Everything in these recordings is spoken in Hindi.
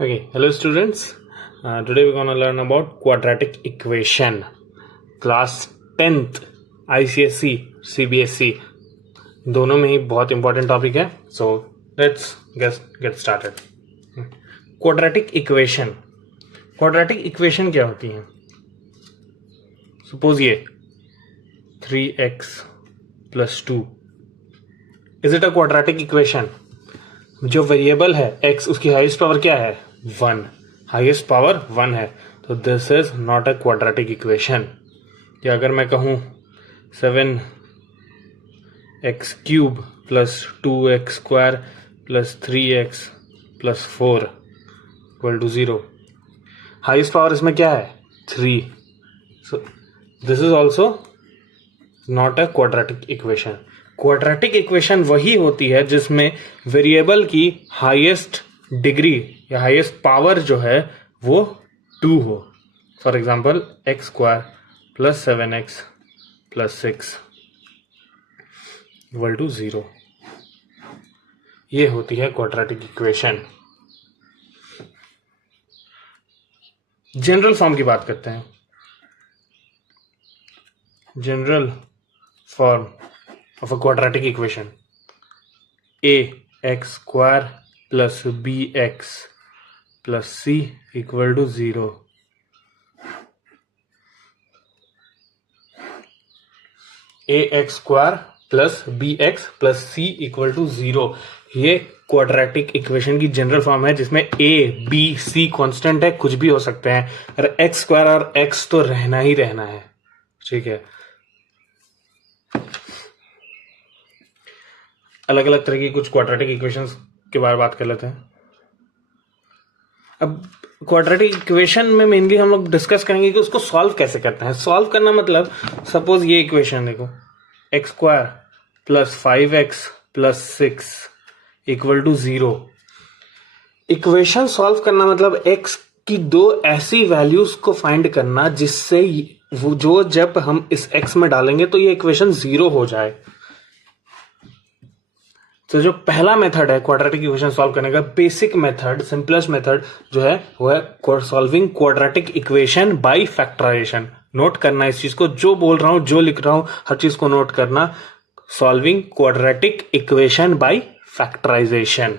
Okay, hello students. Today we're gonna learn about quadratic equation. Class 10th ICSE, CBSE दोनों में ही बहुत इंपॉर्टेंट टॉपिक है. So let's get started. Quadratic equation. Quadratic equation क्या होती है? Suppose ये 3x plus 2. Is it a quadratic equation? जो वेरिएबल है x, उसकी हाईएस्ट पावर क्या है? 1. हाईएस्ट पावर 1 है, तो this is not a quadratic equation. या अगर मैं कहूँ 7x cube plus 2x square plus 3x plus 4 equal to 0, highest power इसमें क्या है? 3. So this is also not a quadratic equation. Quadratic equation वही होती है जिसमें वेरिएबल की हाईएस्ट डिग्री या हाईएस्ट पावर जो है वो 2 हो. For example X square plus 7x plus 6 equal to 0. ये होती है क्वाड्रेटिक इक्वेशन. जनरल फॉर्म की बात करते हैं. General form of a quadratic equation: ax square plus bx plus c equal to 0. ax square plus bx plus c equal to 0 ये क्वाड्रेटिक इक्वेशन की जनरल फॉर्म है जिसमें a b c कांस्टेंट है, कुछ भी हो सकते हैं. अगर एक्स स्क्वायर और x तो रहना ही रहना है. ठीक है. अलग अलग तरह की कुछ क्वाड्रेटिक इक्वेशंस के बारे में बात कर लेते हैं. अब क्वाड्रेटिक इक्वेशन में मेनली हम लोग डिस्कस करेंगे कि उसको सॉल्व कैसे करते हैं. सॉल्व करना मतलब सपोज ये इक्वेशन देखो, X square plus 5x plus 6 equal to 0. Equation solve करना मतलब x की दो ऐसी वैल्यूज को फाइंड करना जिससे वो जो जब हम इस x में डालेंगे तो ये इक्वेशन 0 हो जाए. तो जो पहला मेथड है क्वाड्रेटिक इक्वेशन सॉल्व करने का, बेसिक मेथड, सिंपलेस्ट मेथड जो है वो है solving quadratic equation by factorization. Note करना इस चीज को, जो बोल रहा हूं, जो लिख रहा हूं, हर चीज को नोट करना. Solving quadratic equation by factorization.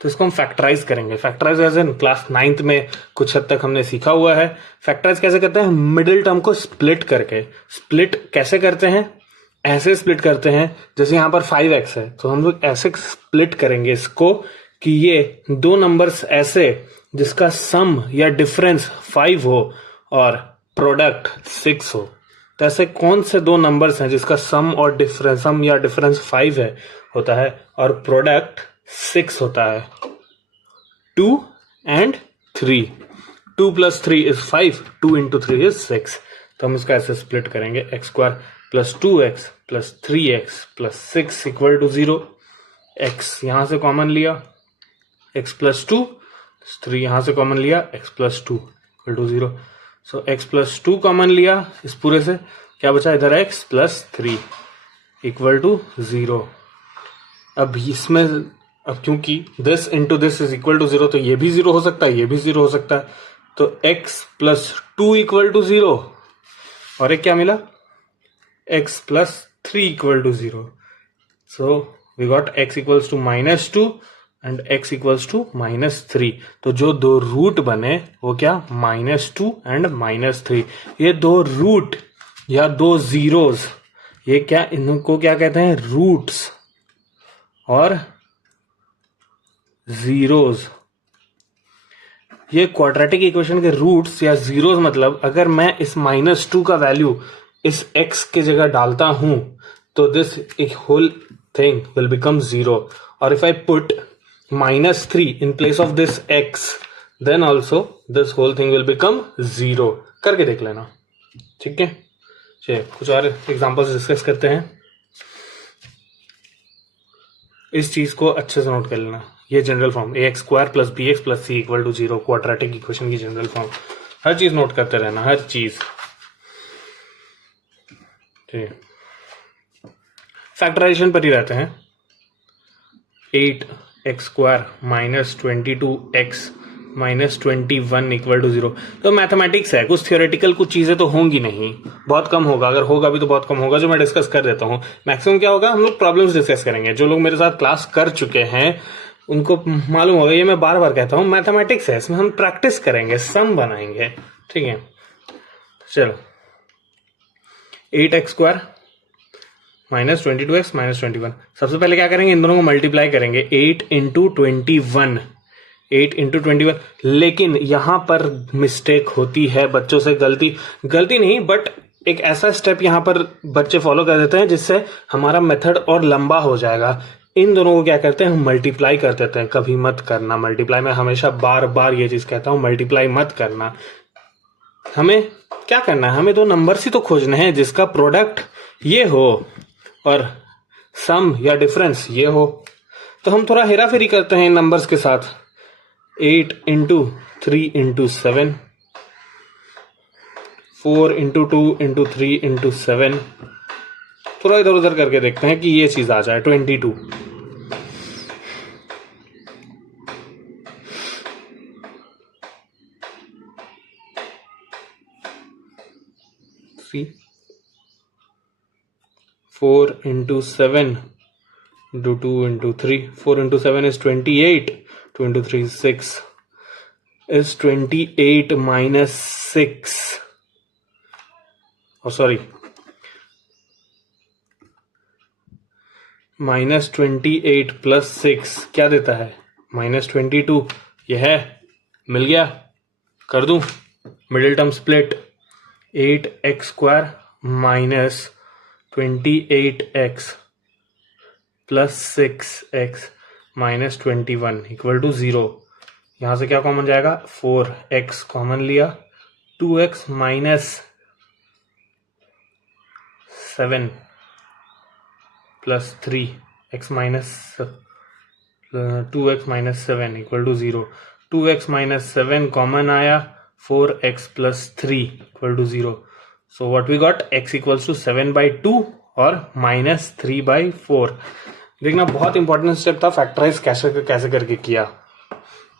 तो इसको हम फैक्टराइज करेंगे. फैक्टराइजेशन क्लास 9th में कुछ हद तक हमने सीखा हुआ है. फैक्टराइज कैसे करते हैं? मिडिल टर्म को स्प्लिट करके. स्प्लिट कैसे करते हैं? ऐसे स्प्लिट करते हैं जैसे यहां पर 5x है, तो हम लोग ऐसे स्प्लिट करेंगे इसको कि ये दो नंबर्स ऐसे जिसका सम या डिफरेंस 5 हो और प्रोडक्ट 6 हो. तो ऐसे कौन से दो नंबर्स हैं जिसका सम और डिफरेंस, सम या डिफरेंस 5 है होता है और प्रोडक्ट 6 होता है? 2 and 3. 2 plus 3 is 5. 2 into 3 is 6. तो हम इसका ऐसे स्प्लिट करेंगे. X square plus 2x plus 3x plus 6 equal to 0. x यहां से कॉमन लिया, x प्लस 2, 3 यहां से कॉमन लिया, x plus 2 equal to 0. So x plus 2 common लिया, इस पूरे से क्या बचा इधर? x plus 3 equal to 0. अब इसमें क्योंकि this into this is equal to 0, तो ये भी 0 हो सकता है, ये भी 0 हो सकता है. तो x प्लस 2 इक्वल टू 0 और एक क्या मिला? x plus 3 equal to 0. So we got x equals to minus 2 and x equals to minus 3. तो जो दो रूट बने वो क्या? -2 and -3. ये दो रूट या दो जीरोस, ये क्या, इनको क्या कहते हैं? रूट्स और जीरोस. ये क्वाड्रेटिक इक्वेशन के रूट्स या जीरोस मतलब अगर मैं इस -2 का वैल्यू इस x के जगह डालता हूं तो this whole thing will become 0. और if I put -3 in place of this x then also this whole thing will become 0. करके देख लेना. ठीक है. चलिए कुछ और एग्जांपल्स डिस्कस करते हैं. इस चीज को अच्छे से नोट कर लेना. ये general form ax square plus bx plus c equal to 0 quadratic equation की जनरल फॉर्म. हर चीज नोट करते रहना, हर चीज. फैक्टराइजेशन पर ही रहते हैं. 8 X square minus 22x minus 21 equal to 0। तो मैथमेटिक्स है, कुछ थियोरेटिकल कुछ चीजें तो होंगी नहीं, बहुत कम होगा, अगर होगा भी तो बहुत कम होगा, जो मैं डिस्कस कर देता हूँ। मैक्सिमम क्या होगा, हम लोग प्रॉब्लम्स डिस्कस करेंगे। जो लोग मेरे साथ क्लास कर चुके हैं उनको मालूम होगा, ये मैं बार बार कहता हूँ, मैथमेटिक्स है, इसमें हम प्रैक्टिस करेंगे, सम बनाएंगे, ठीक है। चलो 8x square minus 22x minus 21, सबसे पहले क्या करेंगे, इन दोनों को मल्टीप्लाई करेंगे, 8 इंटू 21, 8 इंटू 21। लेकिन यहां पर मिस्टेक होती है, बच्चों से गलती नहीं, बट एक ऐसा स्टेप यहां पर बच्चे फॉलो कर देते हैं जिससे हमारा मेथड और लंबा हो जाएगा। इन दोनों को क्या करते हैं, हम मल्टीप्लाई कर देते हैं। कभी मत करना मल्टीप्लाई, मैं हमेशा बार बार ये चीज कहता हूं, मल्टीप्लाई मत करना। हमें क्या करना है, हमें दो नंबर्स ही तो खोजने हैं जिसका प्रोडक्ट ये हो और सम या डिफरेंस ये हो। तो हम थोड़ा हेरा फेरी करते हैं इन नंबर्स के साथ। 8 into 3 into 7, 4 into 2 into 3 into 7, थोड़ा इधर उधर करके देखते हैं कि ये चीज आ जाए 22। सी 4 into 7 into 2 into 3, 4 into 7 is 28, 2 into 3 is 6, is 28 minus 6, oh sorry, minus 28 plus 6 क्या देता है, minus 22। यह है, मिल गया, कर दूं middle term split, 8x square minus 28x plus 6x minus 21 equal to 0। यहां से क्या कॉमन जाएगा, 4x कॉमन लिया, 2x minus 7 plus 3x minus 2x minus 7 equal to 0। 2x minus 7 common आया, 4x plus 3 equal to 0। So what we got, x equals to 7/2 और माइनस 3/4। देखना बहुत इंपॉर्टेंट स्टेप था, फैक्टराइज कैसे करके किया।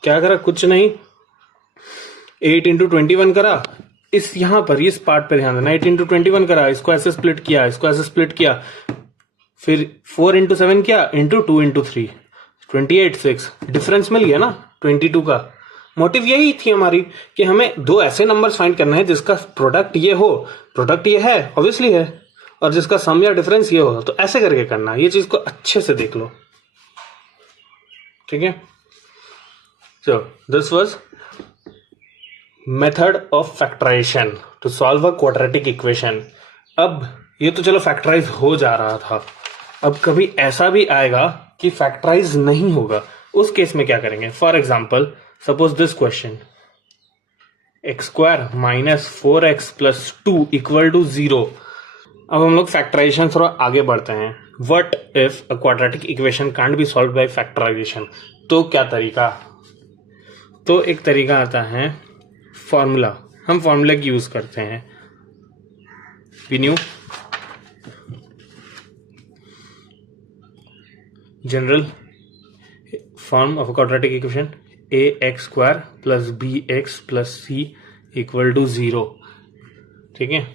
क्या करा, कुछ नहीं, 8 इंटू 21 करा, इस यहां पर इस पार्ट पे ध्यान देना, 8 इंटू 21 करा, इसको ऐसे स्प्लिट किया, इसको ऐसे स्प्लिट किया, फिर 4 इंटू 7 किया, इंटू 2 इंटू 3, 28 6, डिफरेंस मिल गया ना 22 का। मोटिव यही थी हमारी कि हमें दो ऐसे नंबर्स फाइंड करना है जिसका प्रोडक्ट ये हो, प्रोडक्ट ये है ऑब्वियसली है, और जिसका सम या डिफरेंस ये हो। तो ऐसे करके करना, ये चीज को अच्छे से देख लो, ठीक है। So this was method of factorization to solve a quadratic equation. अब ये तो चलो फैक्टराइज हो जा रहा था, अब कभी ऐसा भी आएगा कि फैक्टराइज नहीं होगा, उस केस में क्या करेंगे। For example suppose this question, X square minus 4x plus 2 equal to 0। अब हम लोग फैक्टराइजेशन थोड़ा आगे बढ़ते हैं। What if a quadratic equation can't be solve by factorization, तो क्या तरीका। तो एक तरीका आता है फॉर्मूला, हम फॉर्मूला की यूज करते हैं। We knew general form of a quadratic equation, ax square plus bx plus c equal to 0, ठीक है।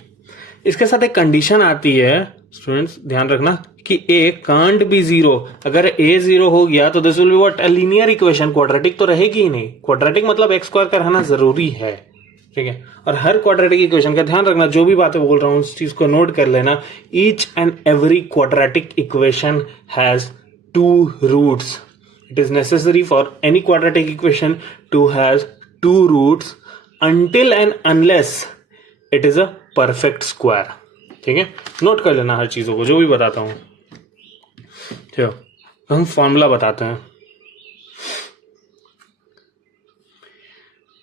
इसके साथ एक कंडीशन आती है स्टूडेंट्स, ध्यान रखना कि a कांट बी 0। अगर a 0 हो गया तो this will be what, a linear equation, quadratic तो रहेगी ही नहीं। क्वाड्रेटिक मतलब x स्क्वायर का रहना जरूरी है, ठीक है। और हर क्वाड्रेटिक इक्वेशन का ध्यान रखना, जो भी बातें बोल रहा हूं उस चीज को नोट कर लेना। Each and every quadratic equation has 2 roots. It is necessary for any quadratic equation to have 2 roots until and unless it is a perfect square, ठीक है। नोट कर लेना हर चीजों को, जो भी बताता हूं। चलो हम फॉर्मूला बताते हैं,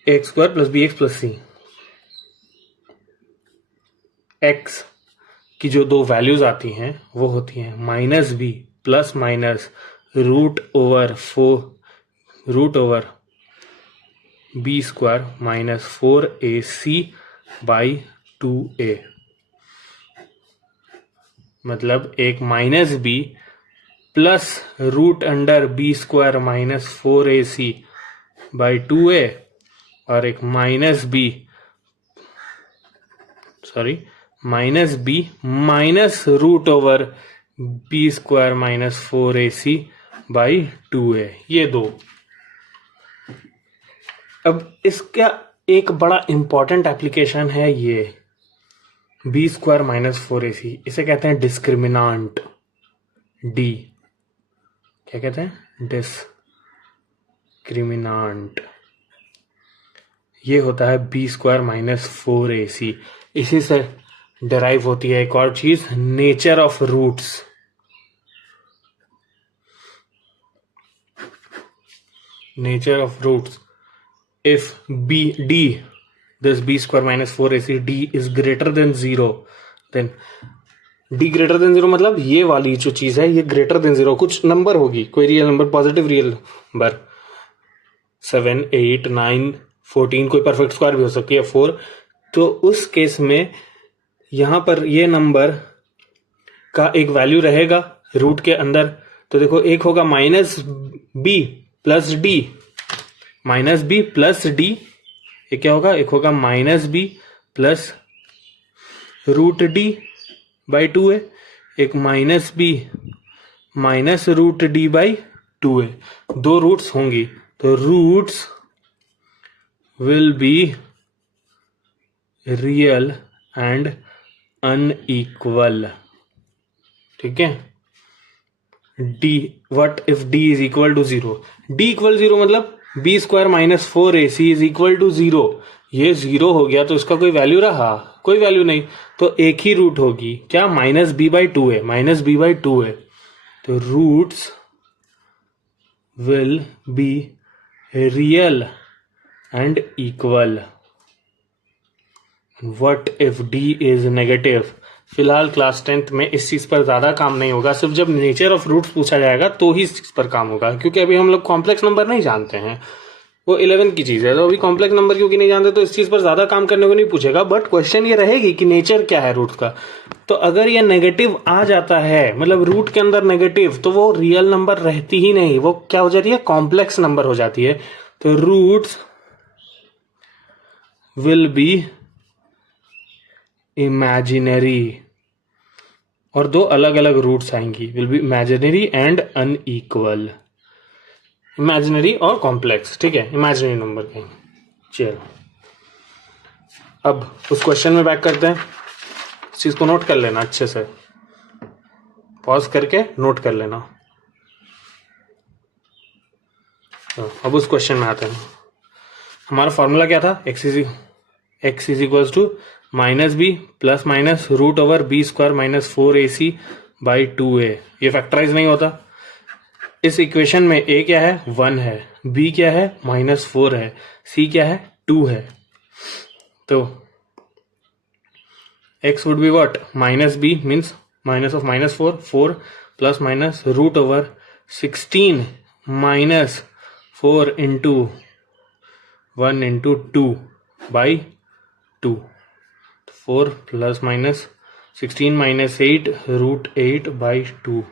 x square plus b x plus c. X की जो दो वैल्यूज आती हैं वो होती हैं minus B plus minus root over B square minus 4ac by 2a। मतलब एक minus B plus root under b square minus 4ac by 2a और एक minus B minus root over B square minus 4ac by 2a, ये दो। अब इसका एक बड़ा इंपॉर्टेंट एप्लीकेशन है ये बी स्क्वायर माइनस 4ac, इसे कहते हैं डिस्क्रिमिनांट। डी क्या कहते हैं? डिस्क्रिमिनांट। ये होता है बी स्क्वायर माइनस 4ac। इसी से डिराइव होती है एक और चीज, nature of roots. Nature of roots, if this b square minus 4ac d is greater than 0, then d greater than 0 मतलब ये वाली जो चीज है ये greater than 0 कुछ नंबर होगी, कोई real number, positive real number, 7 8 9 14, कोई परफेक्ट स्क्वायर भी हो सकती है 4। तो उस केस में यहां पर ये नंबर का एक वैल्यू रहेगा रूट के अंदर। तो देखो एक होगा minus B plus D, minus B plus D, ये क्या होगा? एक होगा minus B plus root D by 2a, एक minus B minus root D by 2a। दो रूट्स होंगी तो roots will be real and unequal. ठीक है। D, what if D is equal to 0? D equal 0 मतलब B square minus 4ac is equal to 0। ये 0 हो गया तो इसका कोई वैल्यू रहा? कोई वैल्यू नहीं। तो एक ही रूट होगी, क्या? Minus B by 2a, minus B by 2a। तो roots will be real and equal. What if D is negative? फिलहाल क्लास 10th में इस चीज पर ज्यादा काम नहीं होगा, सिर्फ जब नेचर ऑफ रूट्स पूछा जाएगा तो ही इस चीज पर काम होगा, क्योंकि अभी हम लोग कॉम्प्लेक्स नंबर नहीं जानते हैं, वो 11 की चीज है। तो अभी कॉम्प्लेक्स नंबर क्योंकि नहीं जानते तो इस चीज पर ज्यादा काम करने को नहीं पूछेगा। बट क्वेश्चन ये रहेगी कि नेचर क्या है रूट्स का। तो अगर ये नेगेटिव आ जाता है, मतलब रूट के अंदर नेगेटिव, तो वो रियल नंबर रहती ही नहीं, वो क्या हो जाती है? कॉम्प्लेक्स नंबर हो जाती है। तो रूट्स विल बी इमेजिनरी, और दो अलग अलग रूट्स आएंगी, will be imaginary and unequal. Imaginary और कॉम्प्लेक्स, ठीक है, इमेजिनरी नंबर के। चलो अब उस क्वेश्चन में बैक करते हैं। इस चीज को नोट कर लेना अच्छे से, पॉज करके नोट कर लेना। तो अब उस क्वेश्चन में आते हैं। हमारा फॉर्मूला क्या था? x is equal to minus B plus minus root over B square minus 4ac by 2a। ये फैक्टराइज नहीं होता। इस इक्वेशन में a क्या है? 1 है, b क्या है? -4 है, c क्या है? 2 है। तो x would be what? Minus B means minus of -4, 4 plus minus root over 16 minus 4 into 1 into 2 by 2। 4 plus minus 16 minus 8 root 8 by 2।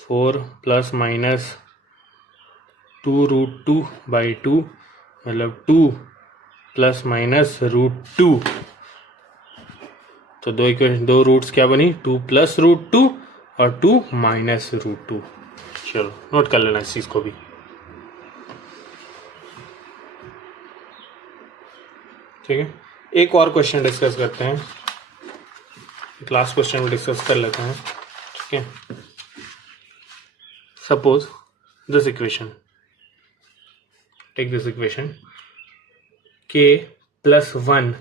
4 plus minus 2 root 2 by 2, मतलब 2 प्लस माइनस रूट 2। तो दो रूट्स क्या बनी? 2 प्लस रूट 2 और 2 माइनस रूट 2। चलो नोट कर लेना इस चीज को भी। ठीक है, एक और क्वेश्चन डिस्कस करते हैं, लास्ट क्वेश्चन डिस्कस कर लेते हैं। ठीक है, suppose this equation, take this equation k plus 1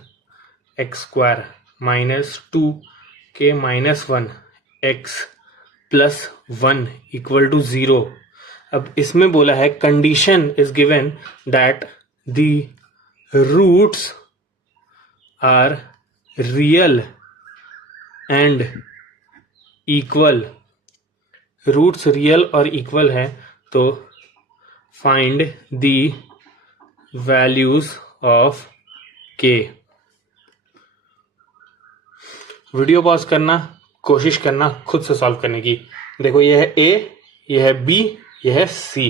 x square minus 2k minus 1 x plus 1 equal to 0। अब इसमें बोला है condition is given that the roots are real and equal. Roots real और इक्वल है तो find the values of k। Video pause करना, कोशिश करना खुद से सॉल्व करने की, देखो ये है ए, ये है बी, ये है सी।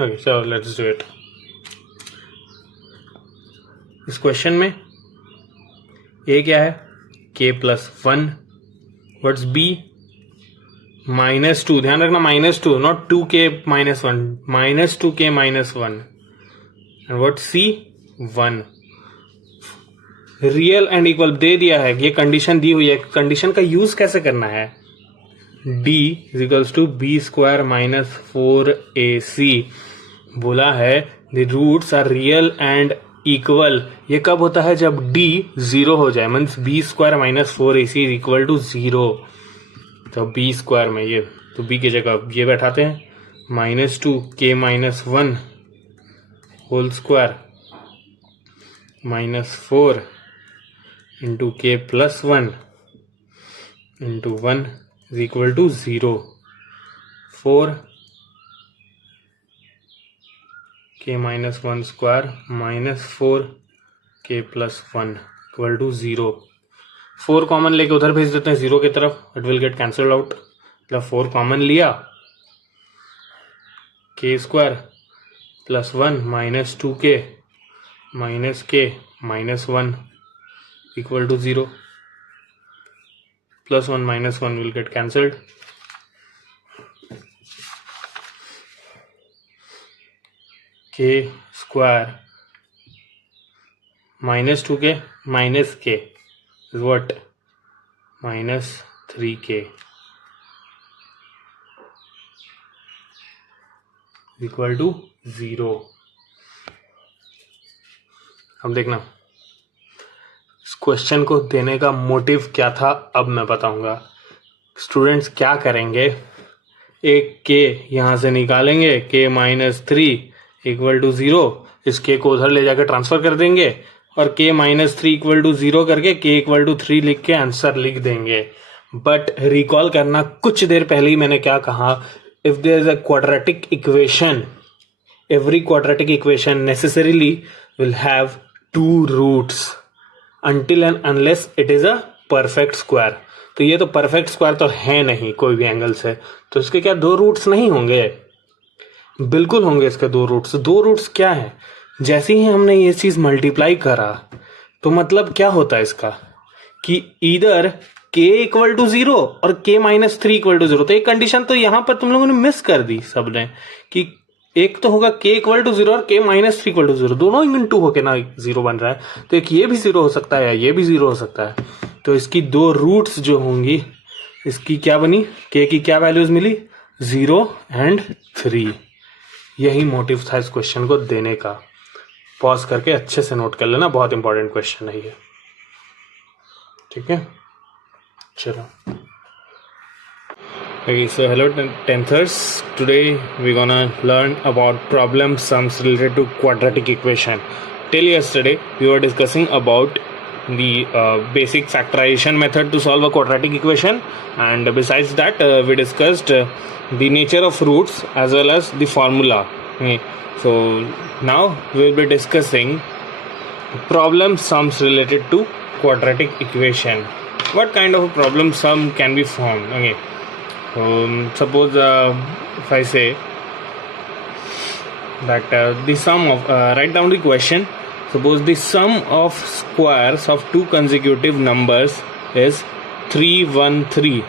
ओके चलो लेट्स डू इट। इस क्वेश्चन में ए क्या है, k प्लस 1, व्हाट्स बी -2, ध्यान रखना -2, not 2k -1, -2k -1, and what c 1। Real and equal दे दिया है, ये कंडीशन दी हुई है। कंडीशन का यूज कैसे करना है, d equals to b square -4ac। बोला है the roots are real and equal. ये कब होता है, जब d 0 हो जाए, means b square -4ac is equal to 0। तो बी स्क्वायर में ये, तो बी की जगह ये बैठाते हैं, -2k -1 whole square -4 into k plus 1 into 1 is equal to 0। 4 k -1 square -4 k plus 1 equal to 0। 4 common लेके उधर भेज देते हैं 0 की तरफ, it will get cancelled out. मतलब 4 कॉमन लिया, k square plus 1 -2k -k -1 equal to 0। Plus 1 -1 will get cancelled. k square -2k -k is what, -3k equal to 0। अब देखना इस क्वेश्चन को देने का मोटिव क्या था, अब मैं बताऊंगा। स्टूडेंट्स क्या करेंगे, एक k यहां से निकालेंगे, k -3 इक्वल टू 0, इस k को उधर ले जाकर ट्रांसफर कर देंगे और k -3 इक्वल टू 0 करके k इक्वल टू 3 लिख के आंसर लिख देंगे। बट रिकॉल करना, कुछ देर पहले ही मैंने क्या कहा, if there is a quadratic equation, every quadratic equation necessarily will have two roots until and unless it is a perfect square। तो ये तो परफेक्ट स्क्वायर तो है नहीं कोई भी एंगल से, तो इसके क्या दो रूट्स नहीं होंगे, बिल्कुल होंगे इसके दो रूट्स। दो रूट्स क्या है, जैसे ही हमने ये चीज मल्टीप्लाई करा तो मतलब क्या होता है इसका, कि इधर k इक्वल टू 0 और k -3 इक्वल टू 0। तो एक कंडीशन तो यहां पर तुम लोगों ने मिस कर दी सबने, कि एक तो होगा k इक्वल टू 0 और k -3 इक्वल टू 0, दोनों इनटू होके ना 0 बन रहा है। तो एक ये भी 0 हो सकता है या ये भी 0 हो सकता है। तो इसकी दो रूट्स जो होंगी, इसकी क्या बनी, k की क्या वैल्यूज मिली, 0 एंड 3। यही मोटिव था इस क्वेश्चन को देने का। पॉज करके अच्छे से नोट कर लेना, बहुत इंपॉर्टेंट क्वेश्चन है ये, ठीक है। चलो okay, so hello tenthers, today we're gonna learn about problem sums related to quadratic equation. Till yesterday we were discussing about the basic factorization method to solve a quadratic equation, and besides that we discussed the nature of roots as well as the formula. Okay. So now we will be discussing problem sums related to quadratic equation. What kind of a problem sum can be formed? Okay. Suppose if I say that the sum of, write down the question. Suppose the sum of squares of two consecutive numbers is 313.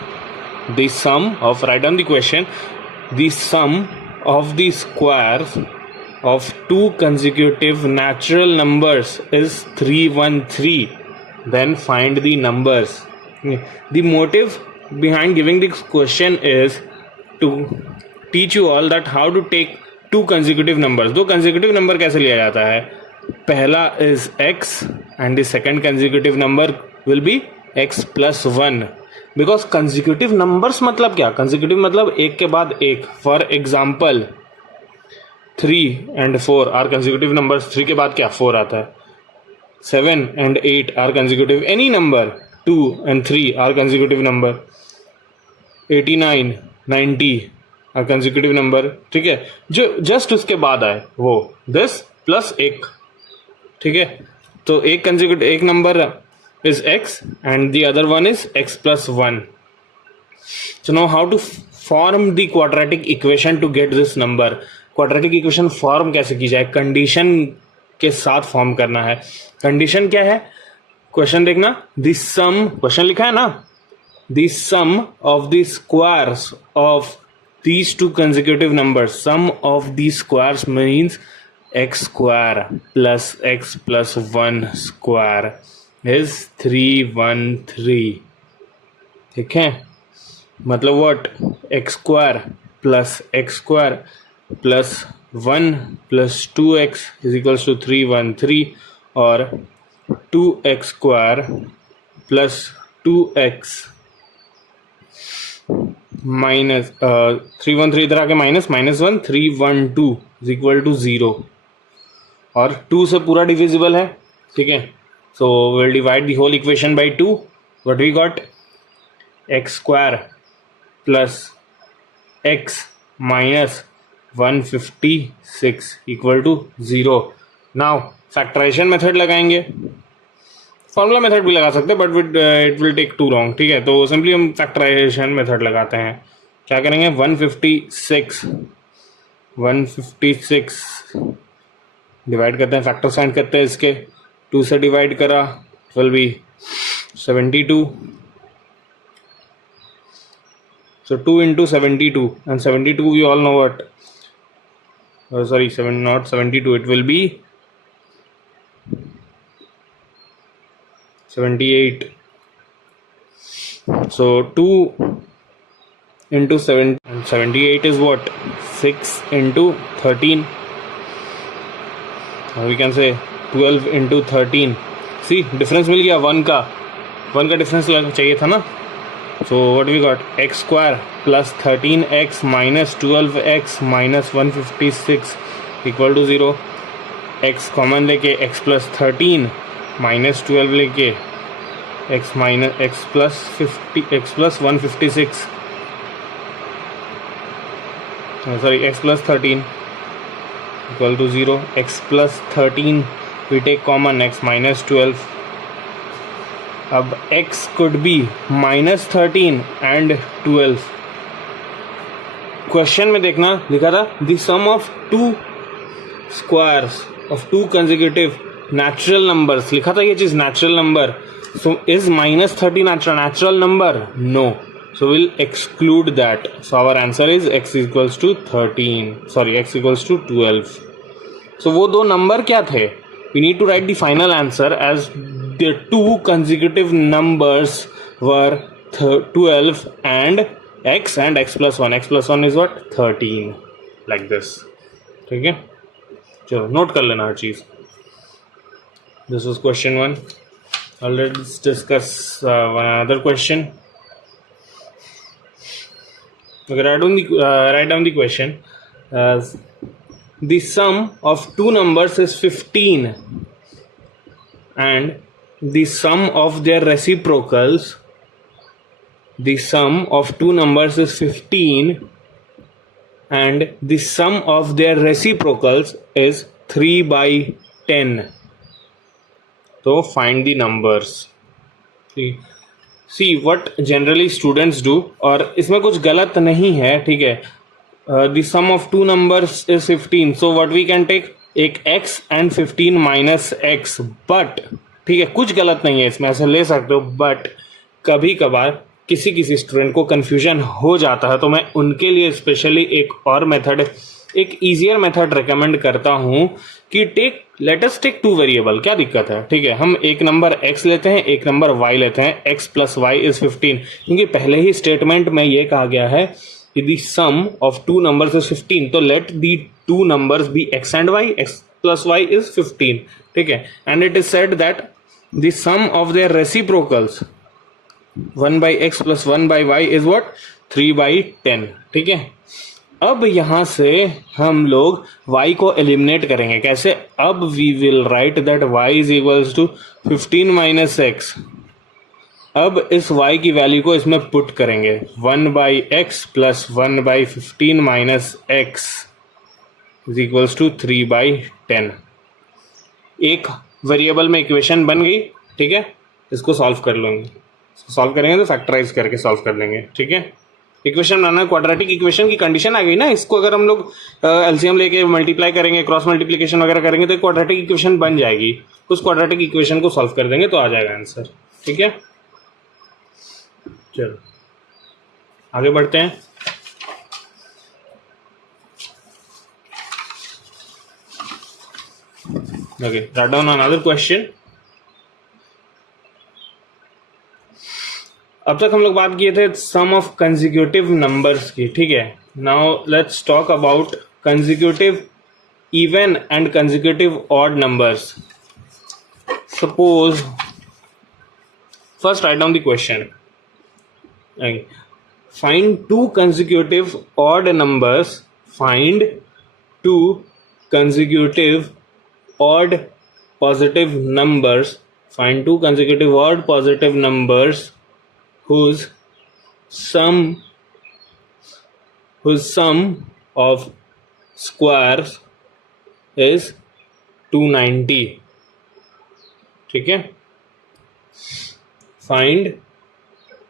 The sum of, write down the question, the sum of the squares of two consecutive natural numbers is 313. Then find the numbers. The motive behind giving this question is to teach you all that how to take two consecutive numbers. दो consecutive number कैसे लिया जाता है, पहला is x and the second consecutive number will be x plus 1. Because consecutive numbers मतलब क्या, consecutive मतलब एक के बाद एक। For example 3 and 4 are consecutive numbers, 3 के बाद क्या 4 आता है। 7 and 8 are consecutive, any number 2 and 3 are consecutive number, 89 90 are consecutive number, ठीक है। जो जस्ट उसके बाद आए वो 10 प्लस 1, ठीक है। तो एक consecutive, एक number is x and the other one is x plus 1, So now how to form the quadratic equation to get this number. Quadratic equation form कैसे की जाए, कंडीशन के साथ फॉर्म करना है. कंडीशन क्या है, क्वेश्चन देखना. द सम, क्वेश्चन लिखा है ना, the sum of the squares of these two consecutive numbers, sum of these squares means x square plus x plus 1 square is 313. ठीक है, मतलब what, x square plus x square plus 1 plus 2x is equals to 313, और 2x square plus 2x minus 313 इधर आके माइनस -1 312 इज इक्वल टू 0, और 2 से पूरा डिविजिबल है. ठीक है, so will divide the whole equation by 2. What we got, x square plus x minus 156 equal to 0. Now factorization method लगाएंगे, फॉर्मूला मेथड भी लगा सकते हैं, but it will take too long. ठीक है, तो सिंपली हम फैक्टराइजेशन मेथड लगाते हैं. क्या करेंगे, 156 डिवाइड करते हैं, फैक्टर साइन करते हैं इसके, 2 से डिवाइड करा, will be 72. So 2 into 72, and 72 we all know what, sorry, not 72, it will be 78. So 2 into 7, and 78 is what, 6 into 13. We can say 12 into 13. See, difference मिल गया, 1 का difference चाहिए था ना. So what we got, x square plus 13x minus 12x minus 156 equal to 0. x common लेके x plus 13 माइनस 12 लेके x minus x plus 156, sorry x plus 13 equal to 0. x plus 13 we take common, x minus 12. अब x could be minus 13 and 12. Question में देखना लिखा था the sum of two squares of two consecutive natural numbers, लिखा था ये चीज natural number. So is minus 30 natural number? No. So we'll exclude that. So our answer is x equals to 13. Sorry, x equals to 12. So वो दो नंबर क्या थे? We need to write the final answer as the two consecutive numbers were 12 and x plus 1. x plus 1 is what? 13. Like this. ठीक है, चलो नोट कर लेना हर चीज. This was question 1. Let's discuss one another question. Okay, write down the question as the sum of two numbers is 15 and the sum of their reciprocals, the sum of two numbers is 15 and the sum of their reciprocals is 3/10. So find the numbers. See what generally students do, और इसमें कुछ गलत नहीं है. ठीक है, the sum of two numbers is 15, so what we can take, एक x and 15 minus x. but ठीक है, कुछ गलत नहीं है इसमें, ऐसे ले सकते हो. बट कभी कभार किसी स्टूडेंट को कंफ्यूजन हो जाता है, तो मैं उनके लिए स्पेशली एक और मेथड, एक इजियर मेथड रिकमेंड करता हूं कि let us take two variable. क्या दिक्कत है, ठीक है, हम एक नंबर x लेते हैं, एक नंबर y लेते हैं. x प्लस वाई इज 15, क्योंकि पहले ही स्टेटमेंट में ये कहा गया है कि the sum of two numbers is 15, तो let the two numbers be x and y. x plus y is 15. ठीक है, and it is said that the sum of their reciprocals 1/x plus 1/y is what, 3/10. ठीक है, अब यहां से हम लोग y को एलिमिनेट करेंगे. कैसे, अब we will write that y is equals to 15 minus x. अब इस y की वैल्यू को इसमें पुट करेंगे, 1/x plus 1/15 minus x is equals to 3/10. एक वेरिएबल में इक्वेशन बन गई. ठीक है, इसको सॉल्व कर लूंगी. सॉल्व करेंगे तो फैक्टराइज करके सॉल्व कर लेंगे, ठीक है। इक्वेशन बनाना है, क्वाड्रेटिक इक्वेशन की कंडीशन आ गई ना, इसको अगर हम लोग एलसीएम लेके मल्टीप्लाई करेंगे, क्रॉस मल्टीप्लिकेशन वगैरह करेंगे तो क्वाड्रेटिक इक्वेशन बन जाएगी। उस क्वाड्रेटिक इक्वेशन को सॉल्व कर देंगे तो आ जाएगा आंसर, ठीक है। चलो आगे बढ़ते हैं। Okay, write down another question. अब तक हम लोग बात किए थे सम ऑफ कंसेक्यूटिव नंबर्स की, ठीक है। Now let's talk about consecutive even and consecutive odd numbers. Suppose first write down the question. Find two consecutive odd numbers, find two consecutive odd positive numbers, find two consecutive odd positive numbers whose sum of squares is 290, ठीक है। find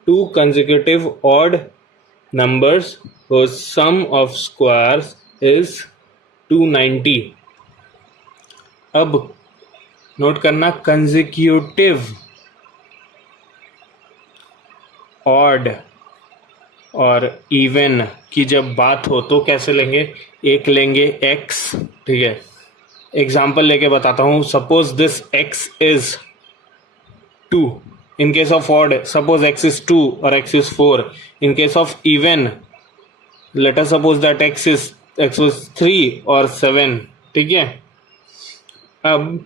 two consecutive odd numbers whose sum of squares is 290। अब नोट करना, कंसेक्यूटिव ऑड और इवन की जब बात हो तो कैसे लेंगे, एक लेंगे x, ठीक है। एग्जाम्पल लेके बताता हूं। Suppose this x is 2 in case of odd, suppose x is 2 और x is 4। In case of even let us suppose that x was 3 और 7, ठीक है। अब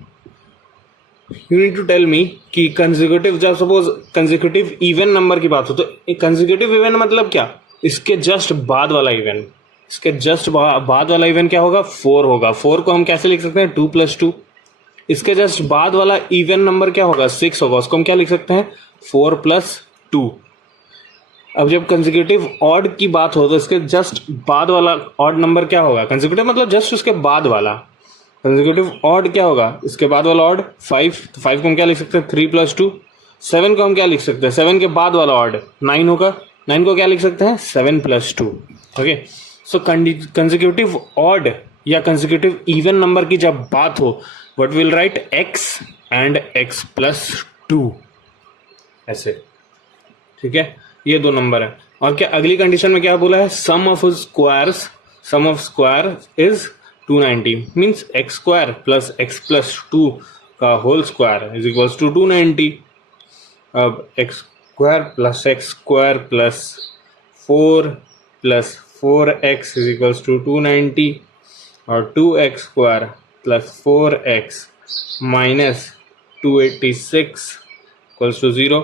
you need to tell me कि कंसेक्यूटिव, जब सपोज कंसेक्यूटिव इवन नंबर की बात हो तो कंसेक्यूटिव इवन मतलब क्या, इसके जस्ट बाद वाला इवन, इसके जस्ट बाद वाला इवन क्या होगा, 4 होगा। 4 को हम कैसे लिख सकते हैं, 2 + 2। इसके जस्ट बाद वाला इवन नंबर क्या होगा, 6 होगा। उसको हम क्या लिख सकते हैं, 4 + 2। अब जब कंसेक्यूटिव ऑड की बात हो तो इसके जस्ट बाद वाला ऑड नंबर क्या होगा, कंसेक्यूटिव मतलब जस्ट उसके बाद वाला, कंसेक्यूटिव ऑड क्या होगा, इसके बाद वाला ऑड 5। तो 5 को हम क्या लिख सकते हैं, 3 + 2। 7 को हम क्या लिख सकते हैं, 7 के बाद वाला ऑड 9 होगा। 9 को क्या लिख सकते हैं, 7 + 2। ओके, सो कंसेक्यूटिव ऑड या कंसेक्यूटिव इवन नंबर की जब बात हो, what will write, x and x + 2 ऐसे, ठीक है। ये दो नंबर है। और क्या अगली कंडीशन में क्या बोला है, sum of square is 290, means x² + x + 2 का whole square is equals to 290। अब x² + x² + 4 + 4x is equals to 290 और 2x² + 4x - 286 इक्वल्स टू 0।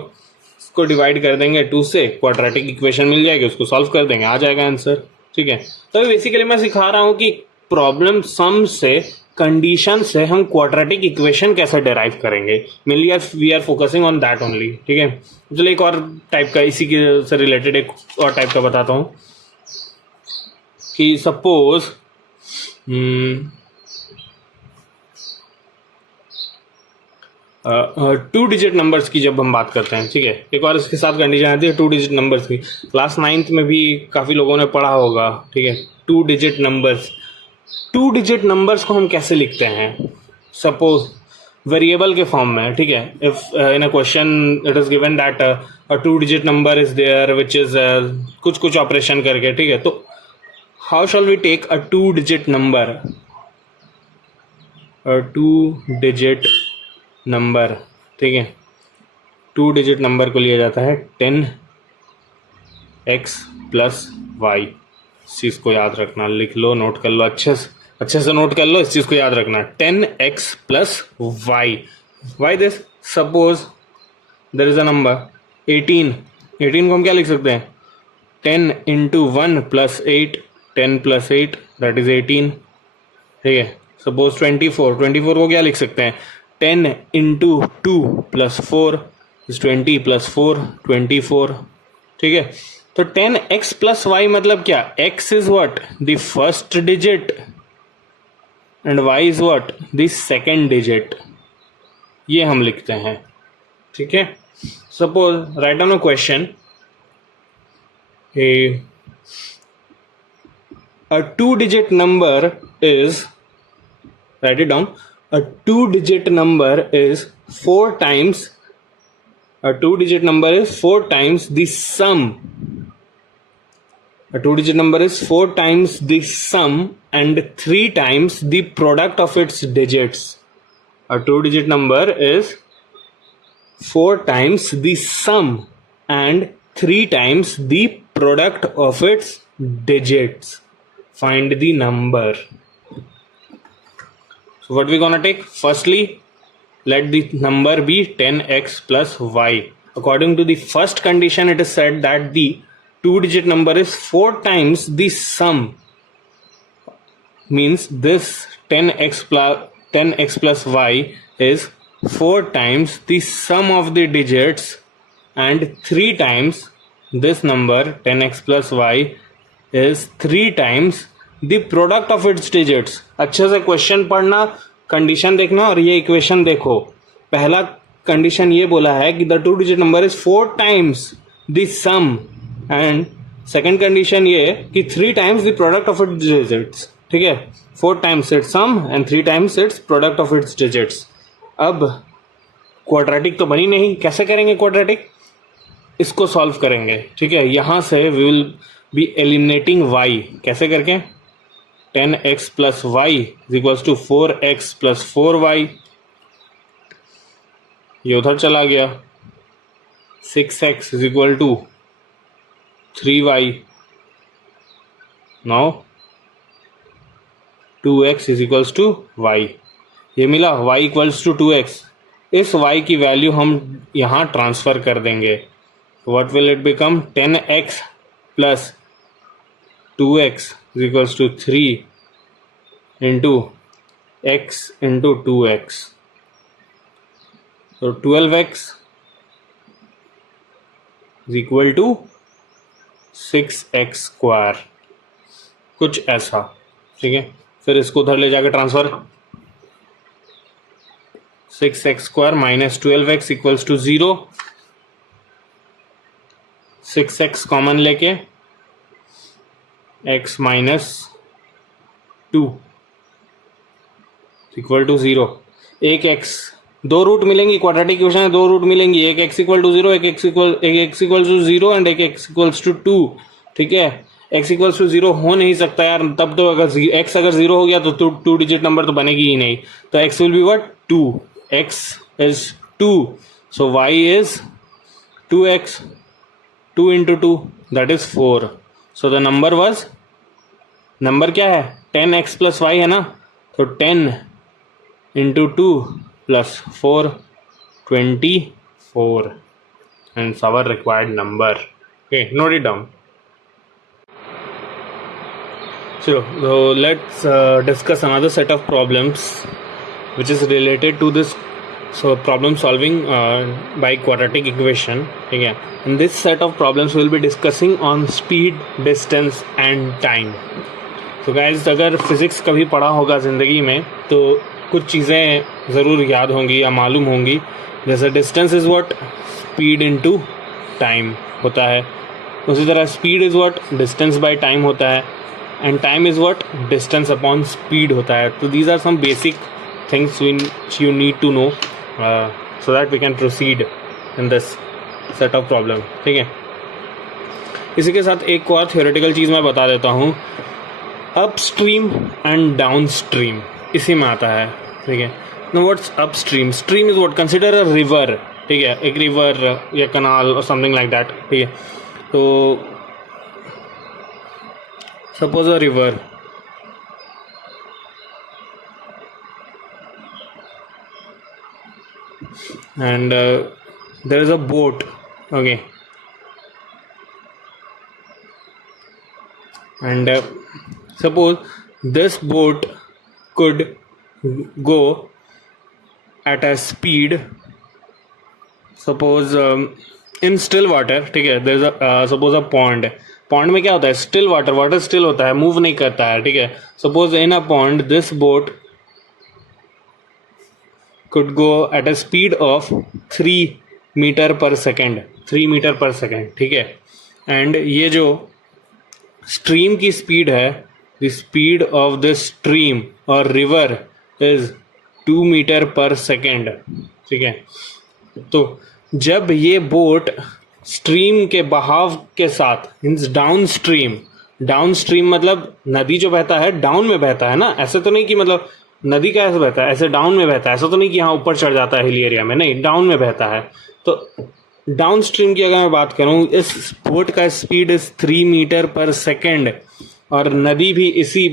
इसको डिवाइड कर देंगे 2 से, क्वाड्रेटिक इक्वेशन मिल जाएगी, उसको सॉल्व कर देंगे, आ जाएगा आंसर, ठीक है। तो बेसिकली मैं सिखा रहा हूं कि प्रॉब्लम सम से, कंडीशन से हम क्वाड्रेटिक इक्वेशन कैसे डिराइव करेंगे। Mainly we are focusing on that only, ठीक है। चलिए एक और टाइप का, इसी के से रिलेटेड एक और टाइप का बताता हूं कि सपोज 2 डिजिट नंबर्स की जब हम बात करते हैं, ठीक है। एक और इसके साथ कंडीशन आती है 2 डिजिट नंबर्स की, क्लास 9th में भी काफ़ी लोगों ने पढ़ा होगा, ठीक है। 2 डिजिट नंबर्स, 2 डिजिट नंबर्स को हम कैसे लिखते हैं, सपोज वेरिएबल के फॉर्म में, ठीक है। If in a question it is given that a 2 digit number is there which is कुछ ऑपरेशन करके, ठीक है। तो how shall we take a 2 digit number, a 2 digit number, ठीक है। 2 डिजिट नंबर को लिया जाता है 10x + y। इस चीज़ को याद रखना, लिख लो, नोट कर लो, अच्छे से नोट कर लो, इस चीज़ को याद रखना, 10x + y। Why this, suppose there is a number 18। 18 को हम क्या लिख सकते हैं, 10 × 1 + 8, 10 + 8 दैट इज 18, ठीक है। सपोज 24 को क्या लिख सकते हैं, 10 × 2 + 4 is 20 + 4 24, ठीक है। तो 10x + y मतलब क्या, x is what, the first digit and y is what, the second digit, ये हम लिखते हैं, ठीक है। Suppose, write down a question. A 2-digit number is, write it down, a 2-digit number is 4 times, a 2-digit number is 4 times the sum. A 2-digit number is 4 times the sum and 3 times the product of its digits. A 2-digit number is 4 times the sum and 3 times the product of its digits. Find the number. So what we're gonna take? Firstly, let the number be 10x plus y. According to the first condition, it is said that the 2-digit number is 4 times the sum. Means this 10x plus y is 4 times the sum of the digits and 3 times this number 10x plus y is 3 times the product of its digits. अच्छे से क्वेश्चन पढ़ना, कंडीशन देखना और ये इक्वेशन देखो. पहला कंडीशन ये बोला है कि the 2-digit number is 4 times the sum and second condition ये कि 3 times the product of its digits. ठीक है, 4 times its sum and 3 times its product of its digits. अब क्वाड्रेटिक तो बनी नहीं, कैसे करेंगे क्वाड्रेटिक? इसको सॉल्व करेंगे. ठीक है, यहां से we will be eliminating y. कैसे करके? 10x plus y is equals to 4x plus 4y. ये उधर चला गया. 6x is equal to 3y. Now 2x is equals to y. ये मिला, y इक्वल्स टू 2x. इस y की वैल्यू हम यहाँ ट्रांसफर कर देंगे. What will it become? 10x plus 2x is equals to 3 into x into 2x. So 12x is equal to 6x square. कुछ ऐसा. ठीक है, फिर इसको उधर ले जाकर transfer. 6x square minus 12x equals to 0. 6x common लेके x माइनस 2 इक्वल टू 0. एक x, दो रूट मिलेंगी. क्वाड्रेटिक इक्वेशन में दो रूट मिलेंगी. एक x इक्वल टू 0, एक x इक्वल टू 0 एंड एक x इक्वल्स टू 2. ठीक है, x इक्वल्स टू 0 हो नहीं सकता यार. तब तो अगर x अगर 0 हो गया तो 2-digit नंबर तो बनेगी ही नहीं. तो x will be what? 2. x is 2, so y is 2x. 2 into 2 that is 4. So the number was, number क्या है? 10x plus y है ना. तो 10 into 2 plus 4, 24, and it's our required number. Okay, note it down. So let's discuss another set of problems which is related to this. So problem solving by quadratic equation. ठीक है, in this set of problems we will be discussing on speed, distance and time. So guys, अगर फिजिक्स कभी पढ़ा होगा ज़िंदगी में तो कुछ चीज़ें ज़रूर याद होंगी या मालूम होंगी. जैसे distance is what? Speed into time होता है. उसी तरह speed is what? Distance by time होता है. And time is what? Distance upon speed होता है. तो these are some basic things which you need to know so that we can proceed in this set of problem. ठीक है, इसी के साथ एक और थियोरेटिकल चीज़ मैं बता देता हूँ. अपस्ट्रीम एंड डाउनस्ट्रीम इसी में आता है. ठीक है, know what's upstream? Stream is what? Consider a river. ठीक है, एक रिवर या कनाल और समथिंग लाइक दैट. ठीक है, तो suppose a river. And there is a boat. Okay, and suppose this boat could go at a speed, suppose in still water. ठीक है, there is a suppose a pond. Pond में क्या होता है? Still water. वाटर स्टिल होता है, मूव नहीं करता है. ठीक है, suppose in a pond this boat could go at a speed of 3 meter per second, 3 meter per second, ठीक है। एंड ये जो स्ट्रीम की स्पीड है, the speed of the stream और river is 2 meter per second, ठीक है। तो जब ये बोट स्ट्रीम के बहाव के साथ, means down stream, down stream मतलब नदी जो बहता है डाउन में बहता है ना, ऐसे तो नहीं कि मतलब नदी का ऐसे बहता है, ऐसे डाउन में बहता है, ऐसा तो नहीं कि यहाँ ऊपर चढ़ जाता है हिली एरिया में, नहीं, डाउन में बहता है। तो डाउन स्ट्रीम की अगर मैं बात करूं, इस बोट का speed is 3 meter per second और नदी भी इसी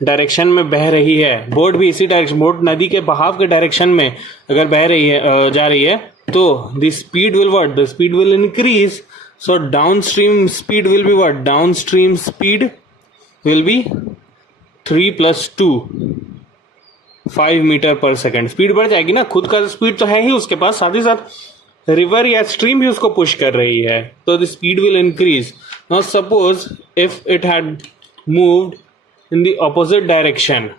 डायरेक्शन में बह रही है, बोट भी इसी डायरेक्शन, बोट नदी के बहाव के डायरेक्शन में अगर बह रही है, जा रही है, तो the speed will what, the speed will increase. So downstream speed will be what, downstream speed will be 3 + 2, 5 meter per second. Speed बढ़ जाएगी ना, खुद का स्पीड तो है ही उसके पास, साथ ही साथ रिवर या स्ट्रीम भी उसको पुश कर रही है, तो the speed will increase. Now suppose if it had moved in the opposite direction,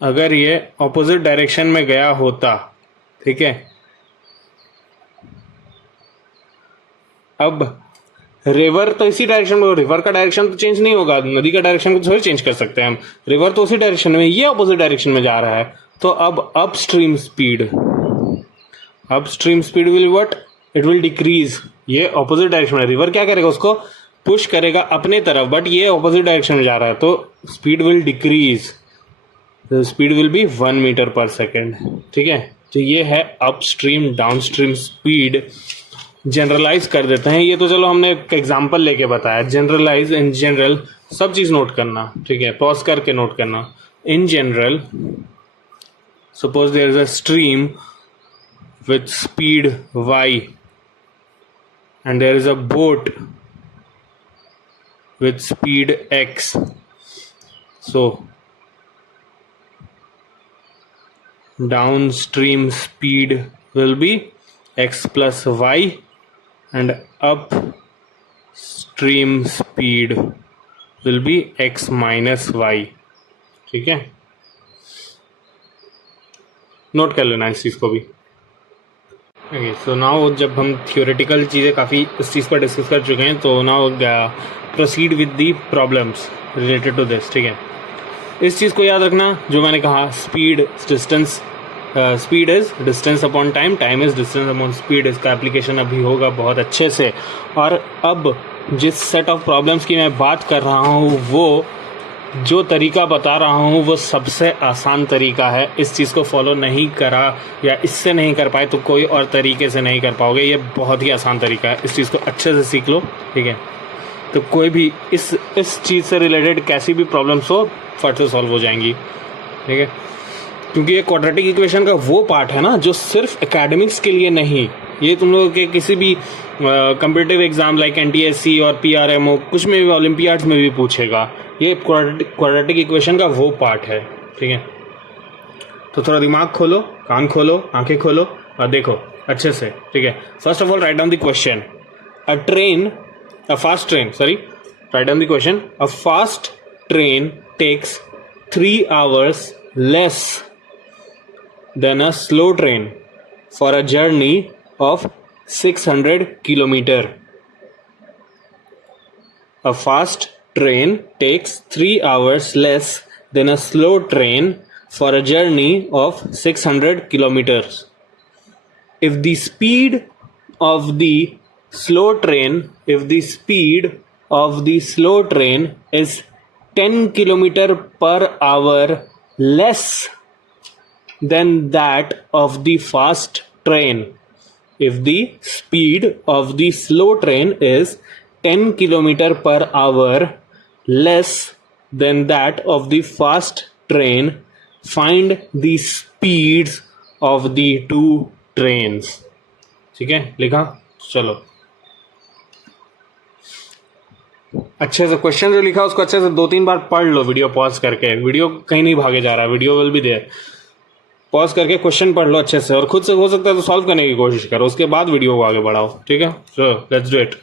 अगर ये ऑपोजिट डायरेक्शन में गया होता, ठीक है, अब रिवर तो इसी डायरेक्शन में, रिवर का डायरेक्शन तो चेंज नहीं होगा, नदी का डायरेक्शन को थोड़ी चेंज कर सकते हैं हम, रिवर तो उसी डायरेक्शन में, ये ऑपोजिट डायरेक्शन में जा रहा है, तो अब upstream speed will what, it will decrease. ये ऑपोजिट डायरेक्शन में, रिवर क्या करेगा, उसको पुश करेगा अपने तरफ, बट ये ऑपोजिट डायरेक्शन में जा रहा है, तो speed will decrease, speed will be 1 meter per second, ठीक है। तो ये है अपस्ट्रीम डाउनस्ट्रीम स्पीड। जनरलाइज कर देते हैं, ये तो चलो हमने एक एग्जांपल लेके बताया, जनरलाइज, इन जनरल सब चीज नोट करना, ठीक है, पॉज करके नोट करना। In general, suppose there is a stream with speed y and there is a boat with speed x, so downstream speed will be x plus y and upstream speed will be x minus y, ठीक है, नोट कर लेना इस चीज को भी। ओके, सो नाउ जब हम थियोरेटिकल चीज़ें काफ़ी इस चीज़ पर डिस्कस कर चुके हैं, तो now proceed with the problems related to this, ठीक है। इस चीज़ को याद रखना जो मैंने कहा, speed distance, speed is distance upon time, time is distance upon speed, इसका एप्लीकेशन अभी होगा बहुत अच्छे से। और अब जिस सेट ऑफ प्रॉब्लम्स की मैं बात कर रहा हूँ, वो जो तरीका बता रहा हूँ वो सबसे आसान तरीका है। इस चीज़ को फॉलो नहीं करा या इससे नहीं कर पाए तो कोई और तरीके से नहीं कर पाओगे, ये बहुत ही आसान तरीका है, इस चीज़ को अच्छे से सीख लो, ठीक है। तो कोई भी इस चीज़ से रिलेटेड कैसी भी प्रॉब्लम्स हो फट से सॉल्व हो जाएंगी, ठीक है। क्योंकि ये क्वाड्रेटिक इक्वेशन का वो पार्ट है ना जो सिर्फ एकेडमिक्स के लिए नहीं, ये तुम लोगों के किसी भी कम्पिटिटिव एग्जाम लाइक NTSC और PRMO कुछ में भी, ओलम्पियाड्स में भी पूछेगा, ये क्वाड्रेटिक इक्वेशन का वो पार्ट है, ठीक है। तो थोड़ा दिमाग खोलो, कान खोलो, आंखें खोलो और देखो अच्छे से, ठीक है। First of all write down the question, a fast train takes 3 hours less than a slow train for a journey of 600 kilometer. A fast train takes 3 hours less than a slow train for a journey of 600 kilometers. If the speed of the slow train is 10 kilometer per hour less than that of the fast train, if the speed of the slow train is 10 kilometer per hour less than that of the fast train, find the speeds of the two trains. ठीक है, लिखा, चलो अच्छे से क्वेश्चन जो लिखा उसको अच्छे से 2-3 बार पढ़ लो, वीडियो पॉज करके, वीडियो कहीं नहीं भागे जा रहा, video will be there, pause करके क्वेश्चन पढ़ लो अच्छे से, और खुद से हो सकता है तो सॉल्व करने की कोशिश करो, उसके बाद वीडियो को आगे बढ़ाओ, ठीक है। So let's do it.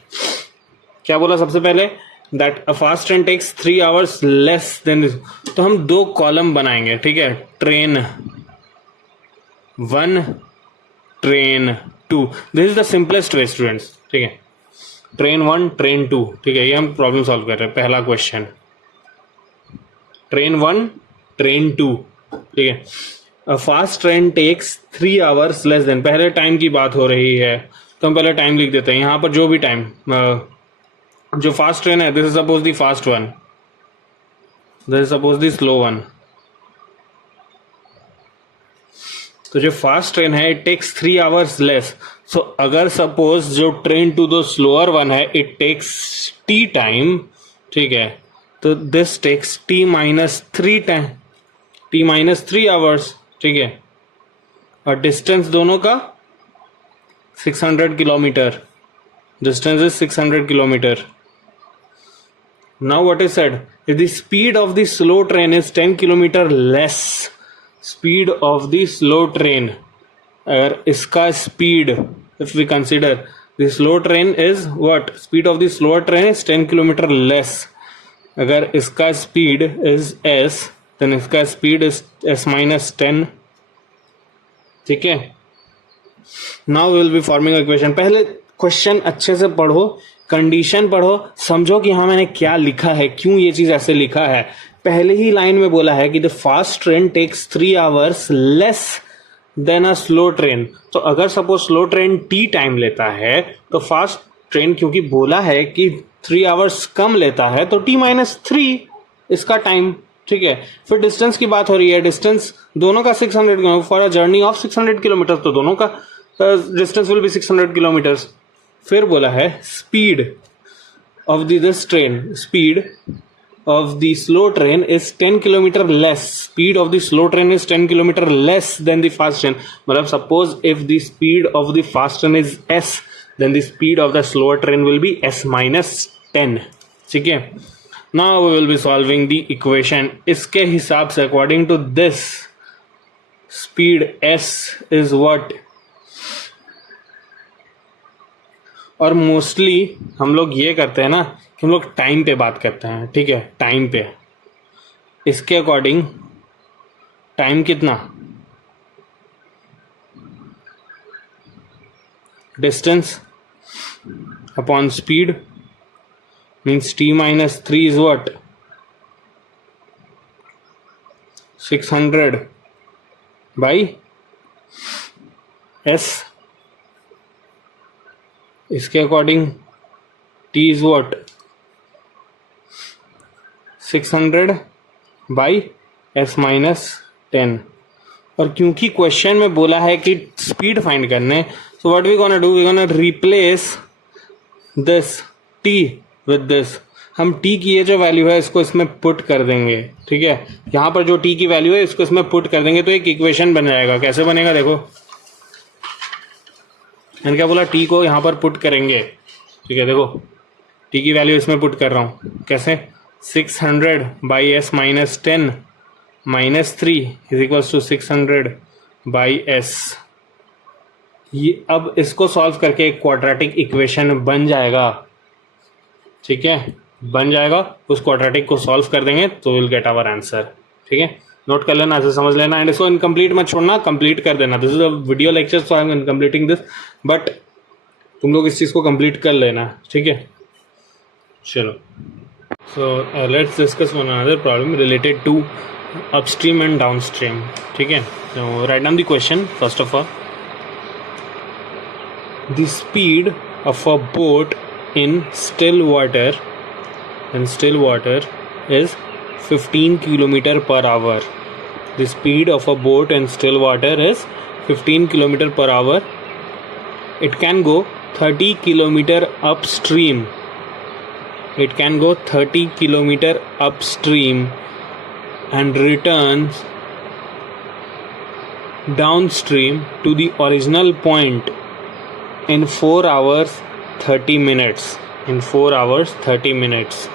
क्या बोला सबसे पहले, that a fast train takes 3 hours less than, तो हम 2 कॉलम बनाएंगे, ठीक है, train 1, train 2। This is the simplest way students, ठीक है। ट्रेन 1, ट्रेन 2, ठीक है, ये हम प्रॉब्लम सॉल्व कर रहे हैं। पहला क्वेश्चन, ट्रेन 1, ट्रेन 2, ठीक है। A fast train takes 3 hours less than, पहले टाइम की बात हो रही है तो हम पहले टाइम लिख देते हैं यहाँ पर। जो भी टाइम, जो फास्ट ट्रेन है, this is suppose the fast one, this is suppose the slow one. तो जो फास्ट ट्रेन है it takes 3 hours less. So अगर सपोज जो ट्रेन टू दो स्लोअर वन है इट टेक्स टी टाइम, ठीक है, तो this takes t minus 3 time, t minus 3 hours, ठीक है। और डिस्टेंस दोनों का 600 kilometer, distance is 600 kilometer. Now what is said, if the speed of the slow train is 10 kilometer less, speed of the slow train, अगर इसका speed, if we consider the slow train is what, speed of the slower train is 10 kilometer less, अगर इसका स्पीड इज s, देन इसका स्पीड इज s माइनस 10, ठीक है। Now will be forming equation. पहले क्वेश्चन अच्छे से पढ़ो, कंडीशन पढ़ो, समझो कि हाँ मैंने क्या लिखा है, क्यों ये चीज ऐसे लिखा है। पहले ही लाइन में बोला है कि the fast train takes 3 hours less than a slow train. तो अगर suppose slow train t time लेता है तो फास्ट ट्रेन क्योंकि बोला है कि 3 आवर्स कम लेता है तो टी माइनस 3 इसका टाइम, ठीक है। फिर डिस्टेंस की बात हो रही है, डिस्टेंस दोनों का 600 kilometre, for a journey of 600 kilometre, तो दोनों का डिस्टेंस विल बी 600 किलोमीटर्स। फिर बोला है speed of this train, speed of the slow train is 10 kilometer less, speed of the slow train is 10 kilometer less than the fast train। मतलब suppose if the speed of the fast train is s, then the speed of the slower train will be s minus 10, ठीक है। Now we will be solving the equation। इसके हिसाब से according to this speed s is what, और मोस्टली हम लोग ये करते हैं ना कि हम लोग टाइम पे बात करते हैं, ठीक है, टाइम पे। इसके अकॉर्डिंग टाइम कितना, distance upon speed means t minus 3 is what, 600 by s. इसके according t is what, 600 by s minus 10। और क्योंकि क्वेश्चन में बोला है कि स्पीड फाइंड करने, so what we gonna do, we gonna replace this t with this. हम t की ये जो वैल्यू है इसको इसमें पुट कर देंगे, ठीक है। यहाँ पर जो t की वैल्यू है इसको इसमें पुट कर देंगे तो एक इक्वेशन बन जाएगा। कैसे बनेगा देखो, मैंने क्या बोला, टी को यहाँ पर पुट करेंगे, ठीक है। देखो टी की वैल्यू इसमें पुट कर रहा हूँ, कैसे, 600 by s minus 10 minus 3 is equals to 600 by s. ये अब इसको सॉल्व करके एक क्वाड्रेटिक इक्वेशन बन जाएगा, ठीक है, बन जाएगा। उस क्वाड्रेटिक को सॉल्व कर देंगे तो विल गेट आवर आंसर, ठीक है। नोट कर लेना, ऐसे समझ लेना, एंड इसको इनकम्प्लीट मत छोड़ना, कंप्लीट कर देना। This is a video lecture, so I am incompleting this, but तुम लोग इस चीज़ को कंप्लीट कर लेना, ठीक है। चलो, so let's discuss one another problem related to upstream and downstream, ठीक है। So write down the question first of all. The speed of a boat in still water is 15 kilometer per hour. The speed of a boat in still water is 15 kilometer per hour. It can go 30 kilometer upstream. It can go 30 kilometer upstream and returns downstream to the original point in 4 hours 30 minutes. In 4 hours 30 minutes.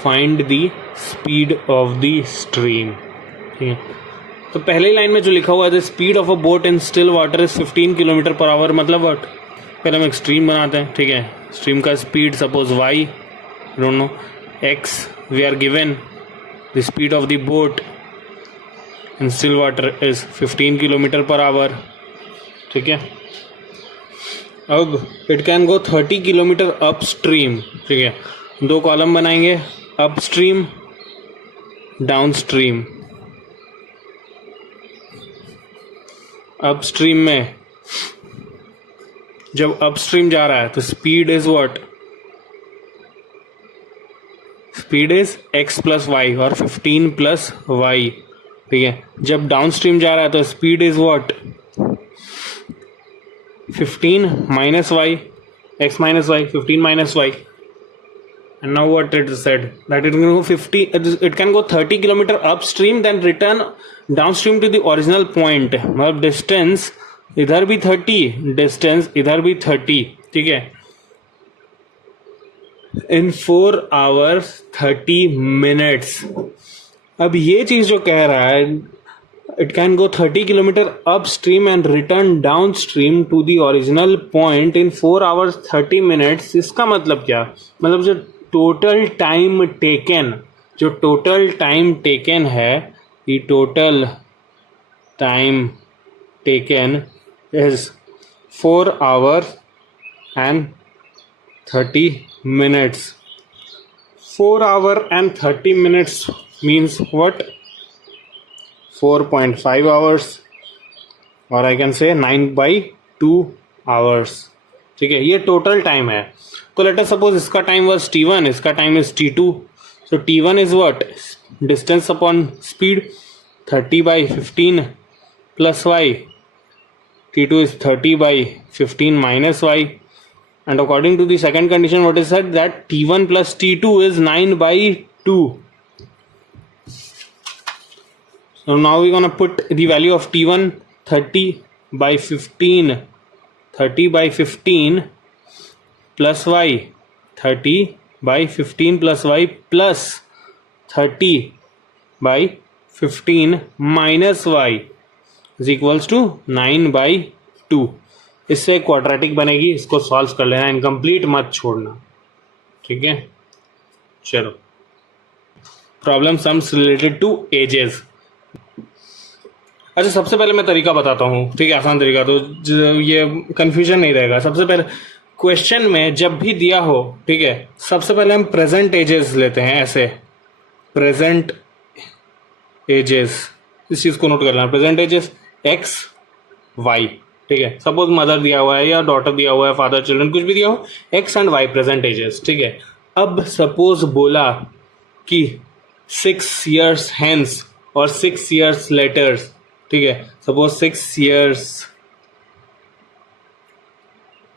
Find the speed of the stream. ठीक है, तो पहली लाइन में जो लिखा हुआ है the speed of a boat in still water is 15 kilometre per hour, मतलब व्हाट, पहले हम एक स्ट्रीम बनाते हैं, ठीक है। स्ट्रीम का speed suppose y, don't know, x, we are given the speed of the boat in still water is 15 kilometer per hour. ठीक है। अब it can go 30 kilometer upstream, ठीक है। दो कॉलम बनाएंगे, upstream downstream. Upstream में जब अप स्ट्रीम जा रहा है तो speed is what, speed is x plus y और 15 प्लस वाई, ठीक है। जब डाउन स्ट्रीम जा रहा है तो speed is what, 15 minus y, x minus y, 15 minus y. And now what it said that it can go 50, it can go 30 kilometer upstream then return downstream to the original point. मतलब distance इधर भी 30, distance इधर भी 30, ठीक है। in 4 hours 30 minutes. अब ये चीज जो कह रहा है it can go 30 kilometer upstream and return downstream to the original point in 4 hours 30 minutes. इसका मतलब क्या, मतलब जो टोटल टाइम टेकन है, the total time taken is 4 hours and 30 minutes. 4 hour and 30 minutes means what, 4.5 hours और I can say 9/2 hours, ठीक है। ये टोटल टाइम है। तो लेट अस सपोज इसका टाइम वाज t1, इसका time is t2। So t1 is what, distance upon speed, 30/15 plus y, t2 is 30/15 minus y, and according to the second condition what is said that t1 plus t2 is 9/2. So now we're gonna put the value of t1, 30/15 plus y, 30/15 plus y plus 30/15 minus y is equals to 9/2. इससे क्वाड्रेटिक बनेगी, इसको सॉल्व कर लेना, इनकम्प्लीट मत छोड़ना, ठीक है। चलो, problem sums related to ages. अच्छा, सबसे पहले मैं तरीका बताता हूँ, ठीक है, आसान तरीका, तो ये कंफ्यूजन नहीं रहेगा। सबसे पहले क्वेश्चन में जब भी दिया हो, ठीक है, सबसे पहले हम प्रेजेंट एजेस लेते हैं, ऐसे प्रेजेंट एजेस, इस चीज को नोट कर लेना, प्रेजेंट एजेस एक्स वाई, ठीक है। सपोज मदर दिया हुआ है या डॉटर दिया हुआ है, फादर चिल्ड्रन कुछ भी दिया हो, x and y present ages, ठीक है। अब सपोज बोला कि 6 years हेंस और 6 years लेटर्स, ठीक है। सपोज 6 years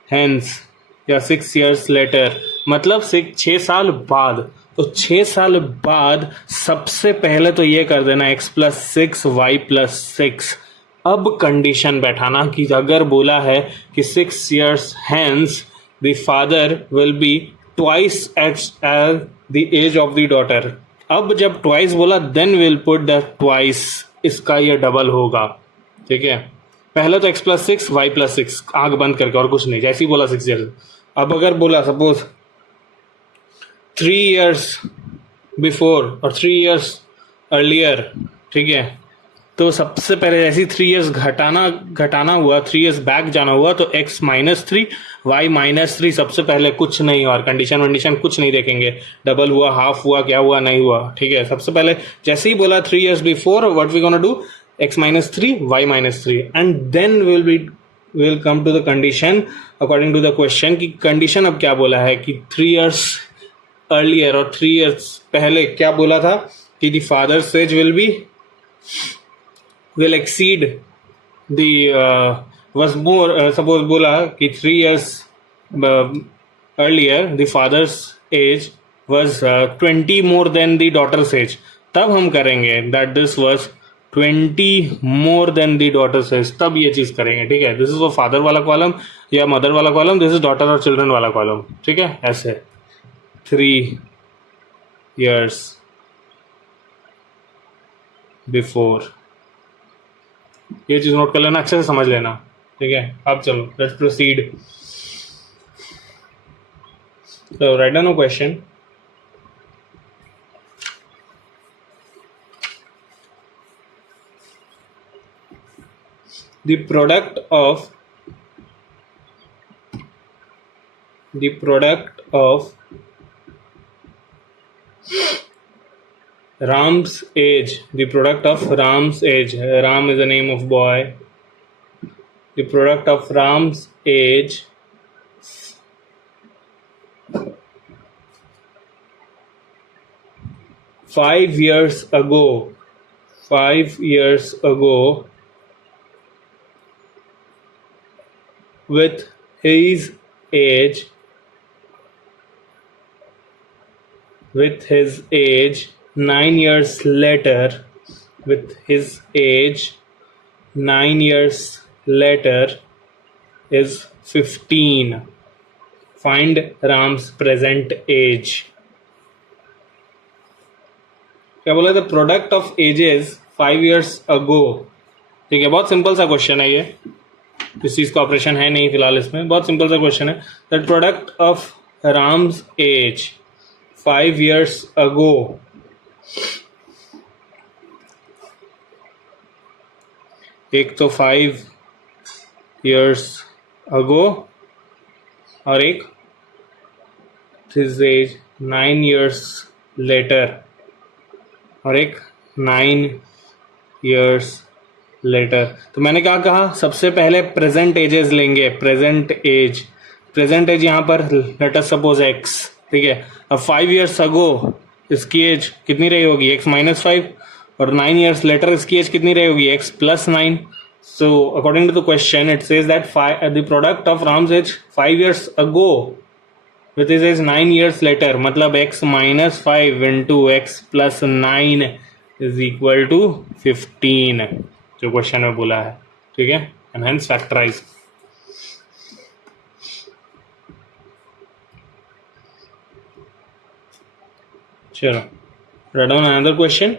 हेंस या 6 years लेटर, मतलब 6 साल बाद। तो 6 साल बाद सबसे पहले तो ये कर देना x प्लस 6 वाई प्लस 6। अब कंडीशन बैठाना कि अगर बोला है कि 6 years hence the father will be twice age the age of the daughter. अब जब ट्वाइस बोला then will put the twice, इसका ये डबल होगा, ठीक है। पहले तो x प्लस 6 वाई प्लस 6 आंख बंद करके और कुछ नहीं, जैसे ही बोला 6 years। अब अगर बोला सपोज 3 years बिफोर और 3 years अर्लियर, ठीक है, तो सबसे पहले जैसे ही 3 years घटाना हुआ, 3 years बैक जाना हुआ, तो x माइनस 3 वाई माइनस 3, सबसे पहले कुछ नहीं, और कंडीशन कुछ नहीं देखेंगे, डबल हुआ, हाफ हुआ, क्या हुआ, नहीं हुआ, ठीक है। सबसे पहले जैसे ही बोला 3 years before, what we gonna do, x minus 3 Y minus 3, and then will come to the condition according to the question. की कंडीशन अब क्या बोला है कि 3 years अर्लियर और 3 years पहले क्या बोला था कि the father's age will exceed the was more suppose बोला कि 3 years earlier the father's age was 20 more than the daughter's age, तब हम करेंगे that this was 20 more than the daughter's age, तब ये चीज करेंगे, ठीक है। दिस इज वो फादर वाला कॉलम या मदर वाला कॉलम, दिस इज डॉटर और चिल्ड्रन वाला कॉलम, ठीक है। ऐसे 3 years बिफोर, ये चीज नोट कर लेना, अच्छे से समझ लेना, ठीक है। अब चलो let's proceed. So write down a question. The product of the product of Ram's age, the product of Ram's age, Ram is the name of boy, the product of Ram's age five years ago with his age 9 years later is 15. Find Ram's present age. क्या बोला? The product of ages 5 years ago. ठीक है, बहुत सिंपल सा क्वेश्चन है ये, इस चीज का ऑपरेशन है नहीं फिलहाल इसमें, बहुत सिंपल सा क्वेश्चन है. The product of Ram's age 5 years ago. एक तो 5 years ago और एक his age 9 years later और एक 9 years later. तो मैंने क्या कहा? सबसे पहले प्रेजेंट एजेस लेंगे. प्रेजेंट एज यहाँ पर लेट अस सपोज x. ठीक है, अब 5 years ago इसकी एज कितनी रही होगी? x -5. और 9 years later इसकी एज कितनी रही होगी? x +9. So according to the question it says that the product of Ram's age 5 years ago with his age 9 years later, मतलब x -5 into x +9 is equal to 15, जो क्वेश्चन में बोला है. ठीक है, and hence factorize. चलो, write down another question.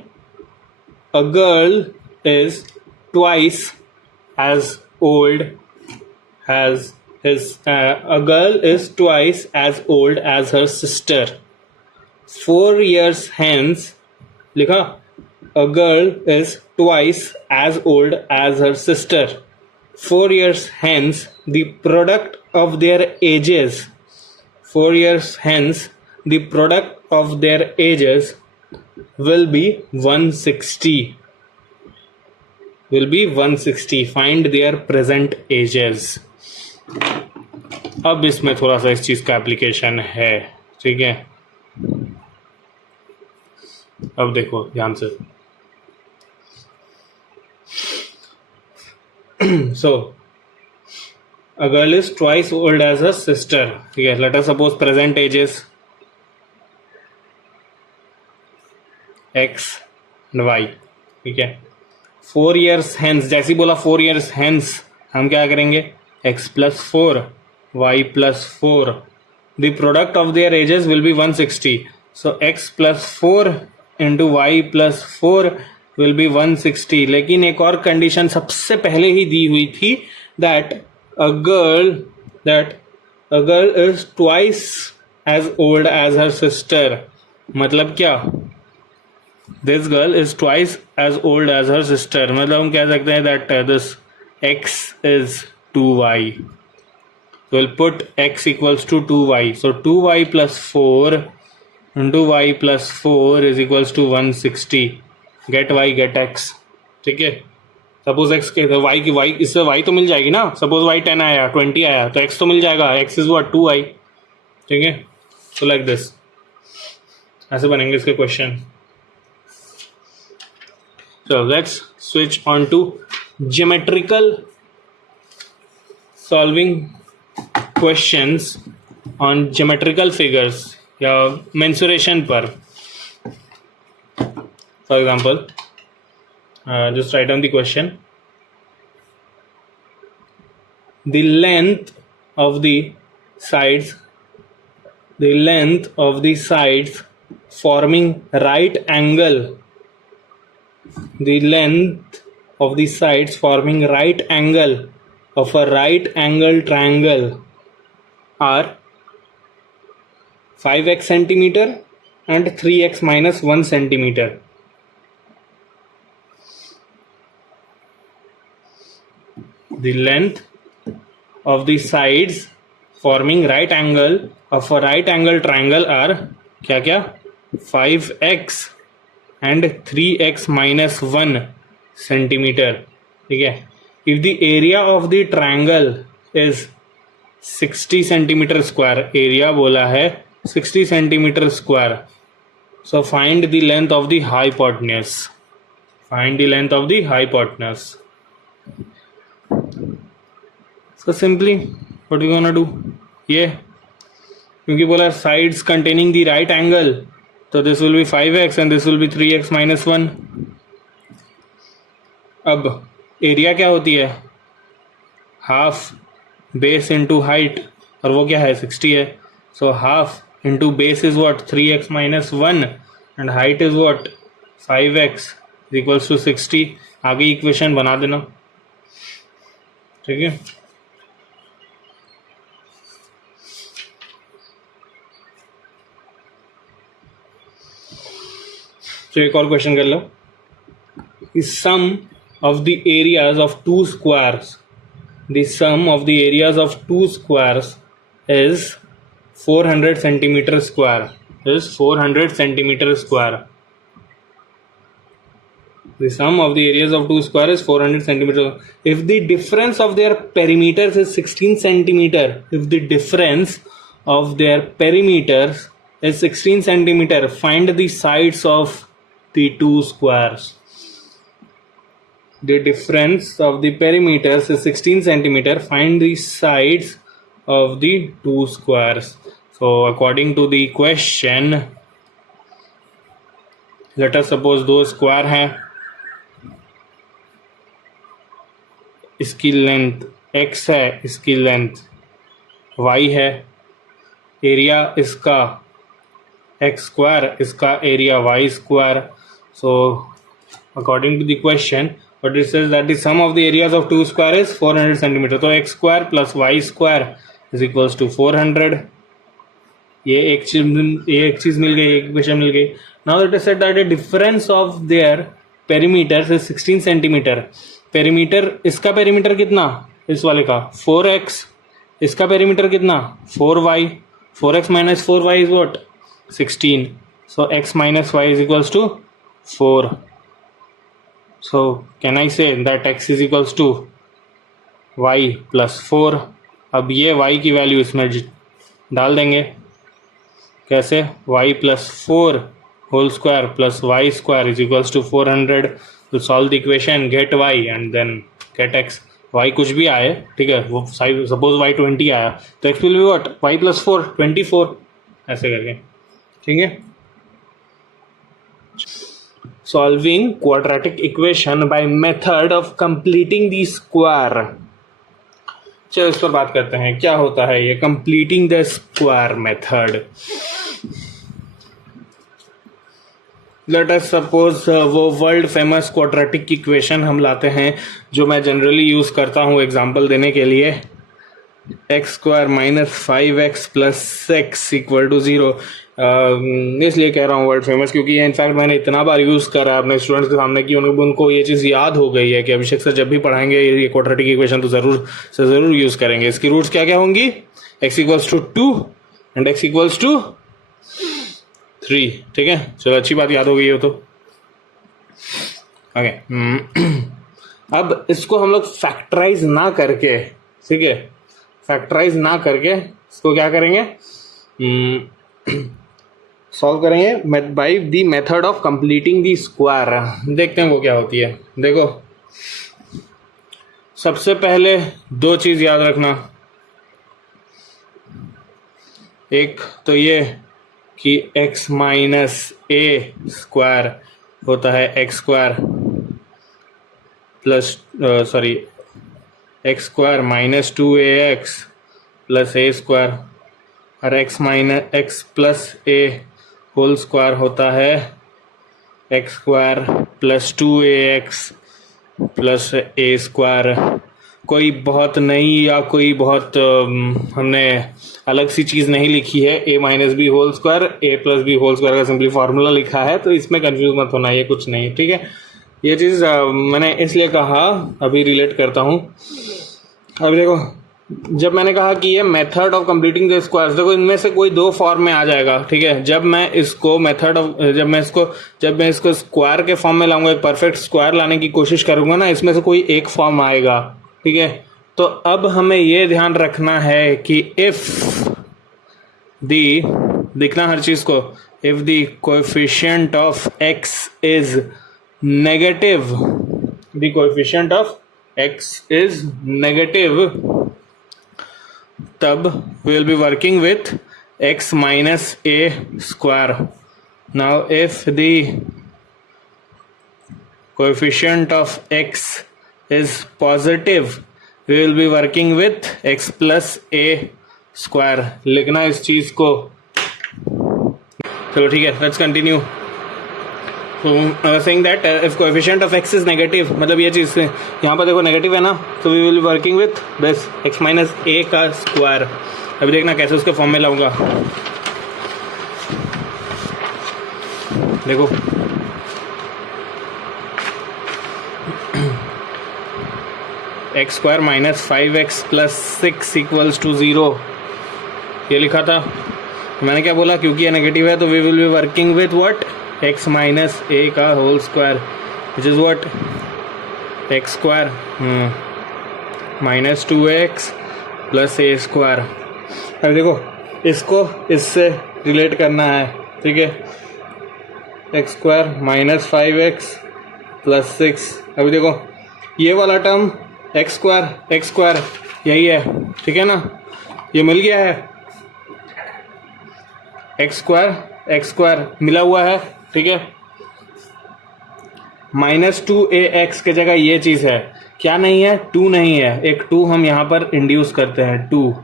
A girl is twice as old as her sister. 4 years hence, लिखा, a girl is twice as old as her sister. 4 years hence, the product of their ages. 4 years hence, the product of their ages will be 160. Find their present ages. अब इसमें थोड़ा सा इस चीज का एप्लीकेशन है. ठीक है, अब देखो ध्यान से. So a girl is twice old as her sister. ठीक है, let us suppose present ages x and y. ठीक है, 4 years hence, जैसे बोला 4 years hence, हम क्या करेंगे? x +4 y +4. The product of their ages will be 160. So x +4 into y +4 will be 160. लेकिन एक और कंडीशन सबसे पहले ही दी हुई थी, that a girl is twice as old as her sister. मतलब क्या? This girl is twice as old as her sister. मतलब हम कह सकते हैं that this x is 2y. So we'll put x equals to 2y. So 2y plus 4 into y plus 4 is equals to 160. Get y, get x. ठीक है, सपोज x के तो y की y, इससे y तो मिल जाएगी ना. सपोज y 10 आया, 20 आया, तो x तो मिल जाएगा. x is what? 2y. ठीक है, so like this. ऐसे बनेंगे इसके question. So let's switch on to geometrical solving questions on geometrical figures या mensuration पर. For example, just write down the question. The length of the sides forming right angle. The length of the sides forming right angle of a right angle triangle are 5x centimeter and 3x minus 1 centimeter. The length of the sides forming right angle of a right angle triangle are क्या क्या 5x and 3x minus 1 centimetre. ठीक है. If the area of the triangle is 60 centimetre square, area बोला है 60 centimetre square. So find the length of the hypotenuse. Find the length of the hypotenuse. So simply what we gonna do, ये क्योंकि बोला sides containing the right angle, तो this will be 5x and this will be 3x minus 1. अब एरिया क्या होती है, हाफ बेस इंटू हाइट, और वो क्या है 60 है. So half into base is what 3x minus 1 and height is what 5x equals to 60. आगे इक्वेशन बना देना. ठीक है. तो एक और क्वेश्चन कर लो. Sum of the areas of two squares, the sum of the areas of two squares is 400 centimetre square. Is 400 centimetre square. The sum of the areas of two square is 400 centimeter. If the difference of their perimeters is 16 centimeter, if the difference of their perimeters is 16 centimeter, find the sides of the two squares. The difference of the perimeters is 16 centimeter. Find the sides of the two squares. So according to the question, let us suppose दो square हैं. इसकी लेंथ x है, इसकी लेंथ y है. एरिया इसका x स्क्वायर, इसका area y square. So according to the question what it says that the sum of the areas of two square is 400 centimeter. तो x square plus y square is equals to 400. ये एक चीज मिल गई, एक इक्वेशन मिल गई. Now it is said that the difference of their perimeters is 16 centimetre. Perimeter, इसका पेरीमीटर कितना, इस वाले का 4x, इसका पेरीमीटर कितना 4y. 4x minus 4y is what 16. So x minus y is equals to 4. So can I say that x is equals to y plus 4. अब ये y की वैल्यू इसमें डाल देंगे. कैसे, y plus 4 whole square plus y square is equals to 400. To solve the equation, get y and then get x. y कुछ भी आए, ठीक है, वो सपोज y 20 आया तो x will be what, y plus 4 24, ऐसे करके. ठीक है. Solving quadratic equation by method of completing the square. चलो इस पर बात करते हैं, क्या होता है ये completing the square method. Late us suppose वो वर्ल्ड फेमस क्वाड्रेटिक इक्वेशन हम लाते हैं जो मैं जनरली यूज़ करता हूँ एग्जांपल देने के लिए. X square minus 5x plus X equal to 0. इसलिए कह रहा हूँ वर्ल्ड फेमस क्योंकि ये इनफैक्ट मैंने इतना बार यूज़ करा है अपने स्टूडेंट्स के सामने कि उनको ये चीज़ याद हो गई है कि अभिषेक सर जब भी पढ़ाएंगे ये क्वाड्रेटिक इक्वेशन तो ज़रूर यूज़ करेंगे. इसकी रूट्स क्या क्या होंगी, x equals to 2 and x equals to 3. ठीक है, चलो अच्छी बात याद हो गई हो तो. ओके. अब इसको हम लोग फैक्टराइज ना करके, ठीक है, फैक्टराइज ना करके इसको क्या करेंगे, सॉल्व करेंगे by the method of completing the square. देखते हैं वो क्या होती है. देखो सबसे पहले दो चीज याद रखना. एक तो ये कि x माइनस ए स्क्वायर होता है x square plus x square minus 2ax plus a square, और x minus x plus a whole square होता है x square plus 2ax plus a square. कोई बहुत नई या कोई बहुत हमने अलग सी चीज़ नहीं लिखी है. ए माइनस बी होल स्क्वायर, ए प्लस बी होल स्क्वायर का सिंपली फार्मूला लिखा है, तो इसमें कंफ्यूज मत होना, ये कुछ नहीं. ठीक है, ये चीज़ मैंने इसलिए कहा, अभी रिलेट करता हूँ. अभी देखो जब मैंने कहा कि ये method of completing the squares, देखो इनमें से कोई दो फॉर्म में आ जाएगा, ठीक है। जब मैं इसको मेथड ऑफ जब मैं इसको स्क्वायर के फॉर्म में लाऊंगा, एक परफेक्ट स्क्वायर लाने की कोशिश करूंगा ना, इसमें से कोई एक फॉर्म आएगा, ठीक है। तो अब हमें ये ध्यान रखना है कि इफ दी, दिखना हर चीज को, if the coefficient of x is negative, the coefficient of x is negative, तब we will be working with x minus a square. Now if the coefficient of x is positive, we will be working with x plus a square. लिखना इस चीज को, चलो ठीक है, let's continue. So saying that if coefficient of x is negative, मतलब ये चीज यहाँ पर देखो नेगेटिव है ना, तो we will be working with this x minus a का स्क्वायर। अभी देखना कैसे उसके फॉर्म में लाऊंगा। देखो X square minus 5x plus 6 equals to 0, ये लिखा था। मैंने क्या बोला, क्योंकि ये नेगेटिव है तो we will be working with what, x minus a का whole square, which is what, X square minus 2x plus a square. अभी देखो इसको इससे रिलेट करना है, ठीक है। X square minus 5x plus 6, अभी देखो ये वाला टर्म एक्स स्क्वायर यही है, ठीक है ना, ये मिल गया है, एक्स स्क्वायर मिला हुआ है, ठीक है। माइनस 2ax के जगह ये चीज है, क्या नहीं है, 2 नहीं है, एक 2 हम यहाँ पर इंड्यूस करते हैं, 2।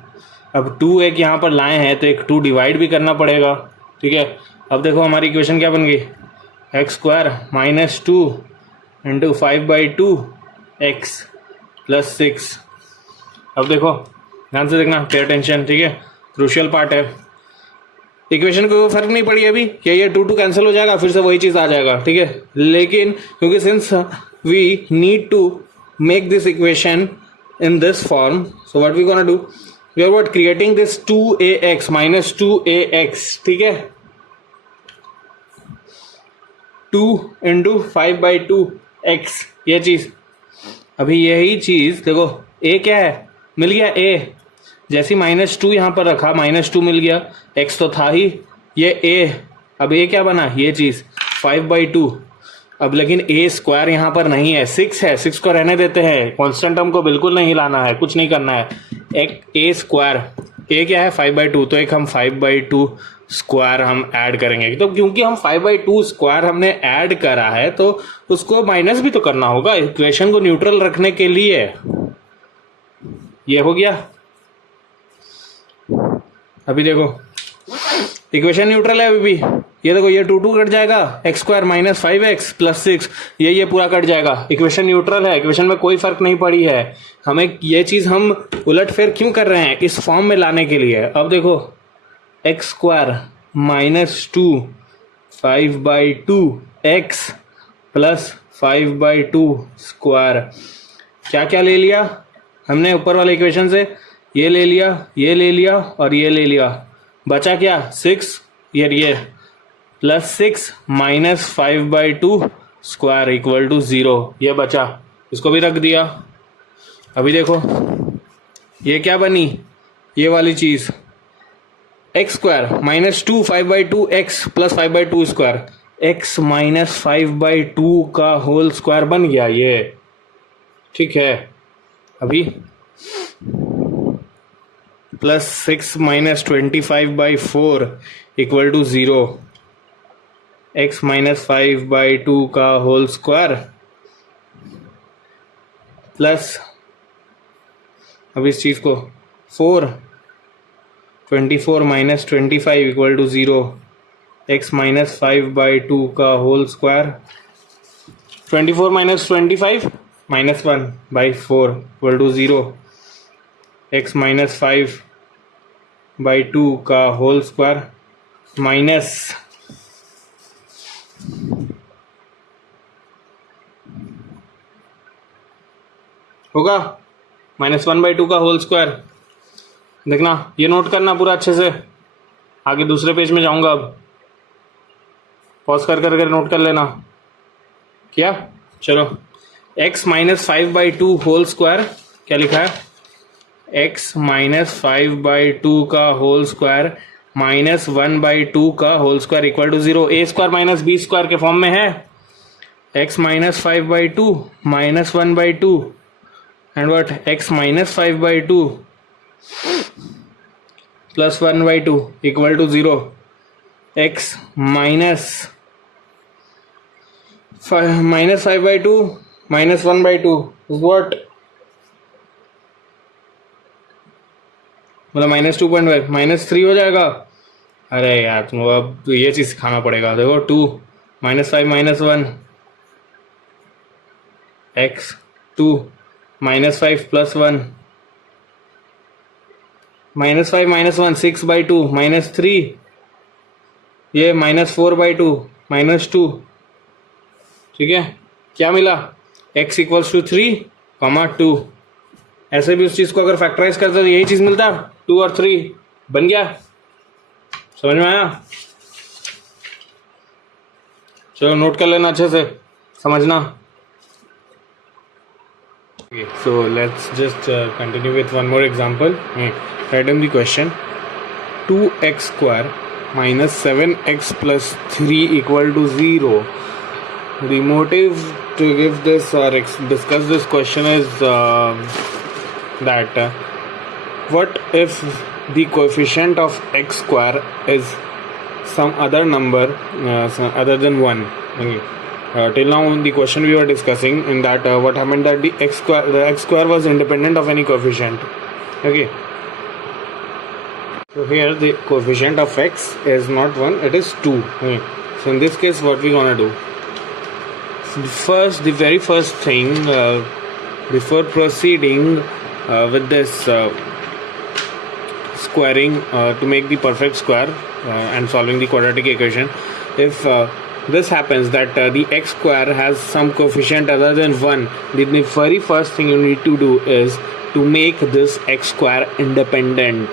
अब 2 एक यहाँ पर लाए हैं तो एक 2 डिवाइड भी करना पड़ेगा, ठीक है। अब देखो हमारी इक्वेशन क्या बन गई, x square minus 2 into 5/2 x plus 6। अब देखो ध्यान से देखना, पे अटेंशन, ठीक है, क्रूशियल पार्ट है। इक्वेशन को फर्क नहीं पड़ी अभी, क्या ये 2 कैंसिल हो जाएगा, फिर से वही चीज आ जाएगा, ठीक है। लेकिन क्योंकि since we need to make this equation in this form, so what we gonna do, we are what, creating this 2ax minus 2ax, ठीक है, 2 इंटू 5/2 एक्स, ये चीज। अभी यही चीज देखो, a क्या है, मिल गया a, जैसे माइनस 2 यहाँ पर रखा, माइनस 2 मिल गया, x तो था ही, ये a, अब a क्या बना, ये चीज 5/2। अब लेकिन a स्क्वायर यहाँ पर नहीं है, 6 है, 6 को रहने देते हैं, कांस्टेंट टर्म को बिल्कुल नहीं लाना है, कुछ नहीं करना है। एक a स्क्वायर, a क्या है 5/2, तो एक हम 5/2 स्क्वायर हम ऐड करेंगे, तो क्योंकि हम 5/2 स्क्वायर हमने ऐड करा है तो उसको माइनस भी तो करना होगा इक्वेशन को न्यूट्रल रखने के लिए। ये हो गया। अभी देखो इक्वेशन न्यूट्रल है अभी भी, ये देखो ये 2 कट जाएगा, x square minus 5x plus 6, ये पूरा कट जाएगा, इक्वेशन न्यूट्रल है, इक्वेशन में कोई फर्क नहीं पड़ी है। हमें ये चीज हम उलट फेर क्यों कर रहे हैं, इस फॉर्म में लाने के लिए। अब देखो X square minus 2 5/2 x plus 5/2 square, क्या क्या ले लिया हमने ऊपर वाले इक्वेशन से, ये ले लिया, ये ले लिया और ये ले लिया, बचा क्या 6, ये plus 6 minus 5/2 square equal to 0, ये बचा, इसको भी रख दिया। अभी देखो ये क्या बनी, ये वाली चीज, x square minus 2 5/2 x plus 5/2 square, x minus 5/2 का होल स्क्वायर बन गया ये, ठीक है। अभी plus 6 minus 25/4 equal to 0, X minus 5/2 का होल स्क्वायर प्लस, अब इस चीज को 24 minus 25 equal to 0, X minus 5/2 का whole square, 24 minus 25 minus 1/4 equal to 0, X minus 5/2 का होल स्क्वायर माइनस होगा माइनस 1/2 का होल स्क्वायर, देखना, ये नोट करना पूरा अच्छे से, आगे दूसरे पेज में जाऊंगा। अब पॉज कर कर नोट कर लेना। क्या? चलो, x माइनस 5/2 होल स्क्वायर, क्या लिखा है? x माइनस 5/2 का होल स्क्वायर माइनस 1/2 का whole square equal to 0। A square minus B square के फॉर्म में है। x minus 5/2 minus 1/2 and what? x minus 5/2 plus 1/2 equal to 0। x minus 5/2 minus 1/2 is what? मतलब -2.5 -3 हो जाएगा। अरे यार तुम अब तो ये चीज सिखाना पड़ेगा। देखो 2 -5 -1 x 2 -5 प्लस 1 -5 -1 6/2 -3 ये -4/2 -2। ठीक है, क्या मिला? x equals to 3, 2। ऐसे भी उस चीज को अगर फैक्टराइज करते तो यही चीज मिलता, 2 और 3 बन गया। समझ में आया? चलो नोट कर लेना अच्छे से, समझना। So let's just continue with one more example. Write down the question. 2x square minus 7x plus 3 equal to 0. The motive to give this or discuss this question is that what if the coefficient of x square is some other number other than 1. Okay. Till now in the question we were discussing in that what happened that the x square was independent of any coefficient. Okay, so here the coefficient of x is not 1, it is 2. Okay. So in this case what we gonna do? The very first thing before proceeding with this squaring to make the perfect square and solving the quadratic equation, if this happens that the x square has some coefficient other than 1, the very first thing you need to do is to make this x square independent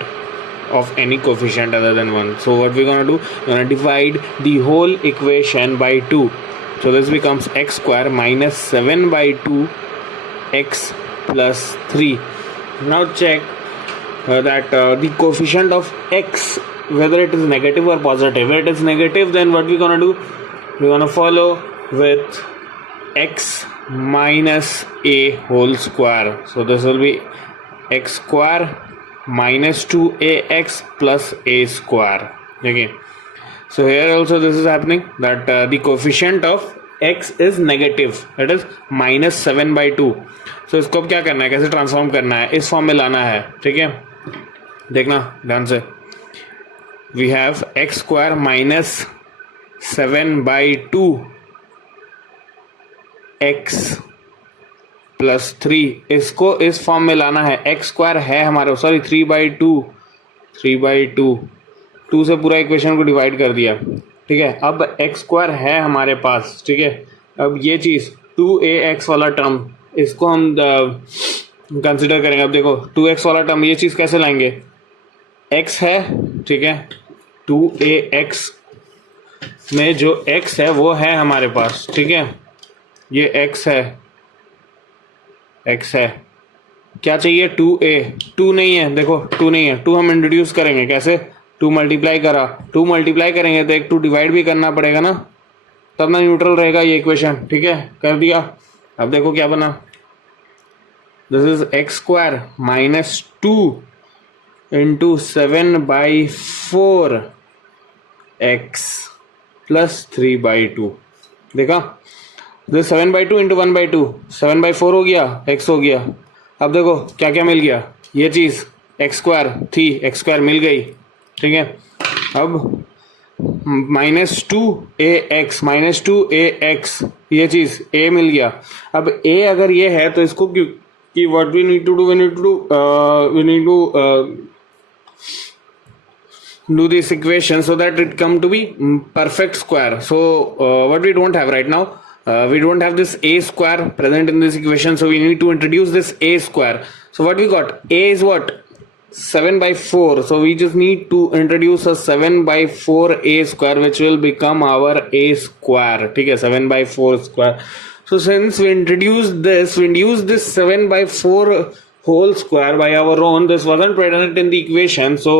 of any coefficient other than 1. So what we're going to do, we're going to divide the whole equation by 2. So this becomes x square minus 7/2 x plus 3. Now check that the coefficient of x, whether it is negative or positive. If it is negative, then what we're going to do, we're going to follow with x minus a whole square. So this will be x square minus 2ax plus a square. Okay. So here also this is happening that the coefficient of x is negative, it is minus 7/2. So इसको क्या करना है, कैसे ट्रांसफॉर्म करना है, इस फॉर्म में लाना है. ठीक है, देखना ध्यान से. We have x square minus 7/2 x plus 3, इसको इस फॉर्म में लाना है. x स्क्वायर है हमारे, सॉरी 3/2 2 से पूरा इक्वेशन को डिवाइड कर दिया. ठीक है, अब x स्क्वायर है हमारे पास. ठीक है, अब ये चीज़ 2ax वाला टर्म, इसको हम कंसिडर करेंगे. अब देखो 2x वाला टर्म, ये चीज़ कैसे लाएंगे, x है. ठीक है, 2ax में जो x है वो है हमारे पास. ठीक है, ये x है, x है. क्या चाहिए, 2a. 2 नहीं है, देखो 2 नहीं है. 2 हम इंट्रोड्यूस करेंगे कैसे, 2 मल्टीप्लाई करा, 2 मल्टीप्लाई करेंगे तो एक 2 डिवाइड भी करना पड़ेगा ना, तब ना न्यूट्रल रहेगा ये इक्वेशन. ठीक है, कर दिया. अब देखो क्या बना, this is x square minus 2 into 7/4 x plus 3/2. देखा, दिस 7/2 इंटू 1/2, 7/4 हो गया, x हो गया. अब देखो क्या क्या मिल गया, ये चीज़ एक्स स्क्वायर थी, एक्स स्क्वायर मिल गई. ठीक है, अब -2ax ये चीज़ a मिल गया. अब a अगर ये है तो इसको क्यों कि what we need to do, we need to do this equation so that it come to be perfect square. So what we don't have right now, we don't have this a square present in this equation, so we need to introduce this a square. So what we got, a is what, 7/4. So we just need to introduce a 7/4 a square, which will become our a square. ठीक है, 7/4 square. So since we introduced this 7/4 whole square by our own, this wasn't present in the equation. So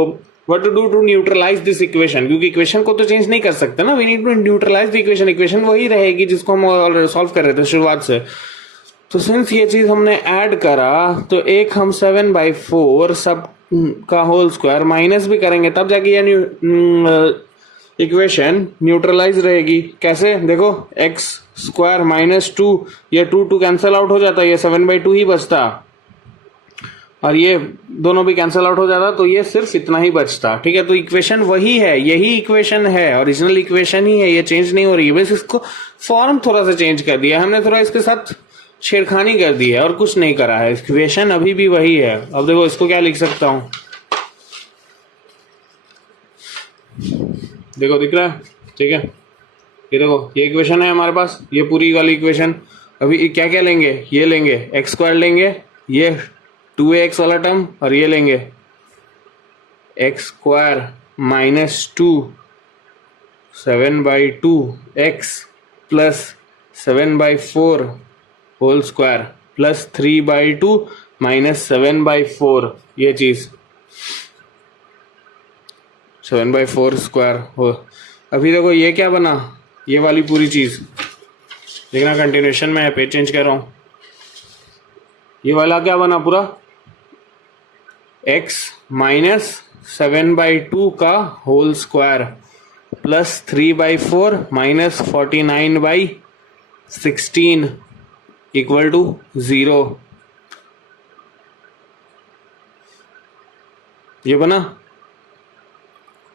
what to do to neutralize this equation? क्योंकि इक्वेशन को तो चेंज नहीं कर सकते ना. We need to neutralize the equation. Equation वही रहेगी जिसको हम सॉल्व कर रहे थे शुरुआत से. तो सिंस ये चीज हमने ऐड करा, तो एक हम 7/4 सब का होल स्क्वायर माइनस भी करेंगे, तब जाके ये इक्वेशन न्यूट्रलाइज रहेगी. कैसे? देखो, एक्स स्क्वायर -2, ये 2 कैंसिल आउट हो जाता, ये 7/2 ही बचता, और ये दोनों भी कैंसिल आउट हो जाता, तो ये सिर्फ इतना ही बचता. ठीक है, तो इक्वेशन वही है, यही इक्वेशन है, ओरिजिनल इक्वेशन ही है, ये चेंज नहीं हो रही है. बस इसको फॉर्म थोड़ा सा चेंज कर दिया हमने, थोड़ा इसके साथ छेड़खानी कर दी है और कुछ नहीं करा है. इक्वेशन अभी भी वही है. अब देखो, इसको क्या लिख सकता हूं, देखो दिख रहा है. ठीक है, ये देखो, ये इक्वेशन है हमारे पास, ये पूरी वाली इक्वेशन. अभी क्या क्या लेंगे? ये लेंगे एक्स स्क्वायर लेंगे, ये 2ax वाला टर्म, और ये लेंगे X square -2 7/2 x plus 7/4 whole square plus 3/2 -7/4, ये चीज 7/4 स्क्वायर हो. अभी देखो ये क्या बना, ये वाली पूरी चीज देखना, कंटिन्यूएशन में है, पेज चेंज कर रहा हूं. ये वाला क्या बना पूरा, x -7/2 का whole square plus 3/4 -49/16 equal to 0. ये बना,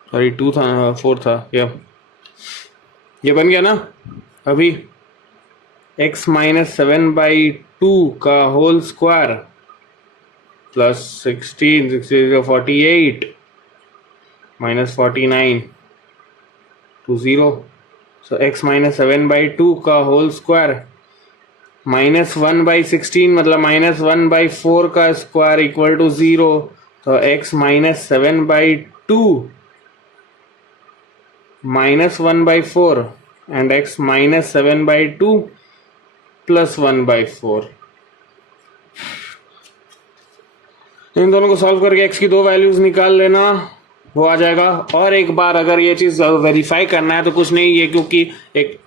सॉरी 2 था, 4 था, ये बन गया ना. अभी x -7/2 का whole square plus 16 48 -49 to 0. So x -7/2 का होल स्क्वायर -1/16 मतलब -1/4 का स्क्वायर इक्वल टू 0. तो x -7/2 -1/4 एंड x -7/2 प्लस 1/4. इन दोनों को सॉल्व करके x की दो वैल्यूज निकाल लेना, वो आ जाएगा. और एक बार अगर ये चीज वेरीफाई करना है तो कुछ नहीं, ये क्योंकि एक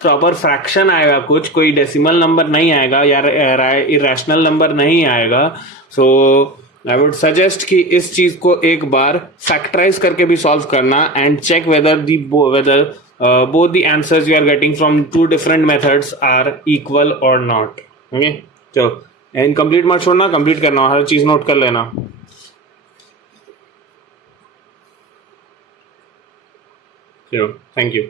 प्रॉपर फ्रैक्शन आएगा, कुछ कोई डेसिमल नंबर नहीं आएगा या इरेशनल नंबर नहीं आएगा. सो आई वुड सजेस्ट कि इस चीज को एक बार फैक्टराइज करके भी सॉल्व करना and check whether both the answers you are getting from two different methods are equal or not. Okay, चलो इनकम्प्लीट मत छोड़ना, कंप्लीट करना, हर चीज नोट कर लेना. चलो, थैंक यू.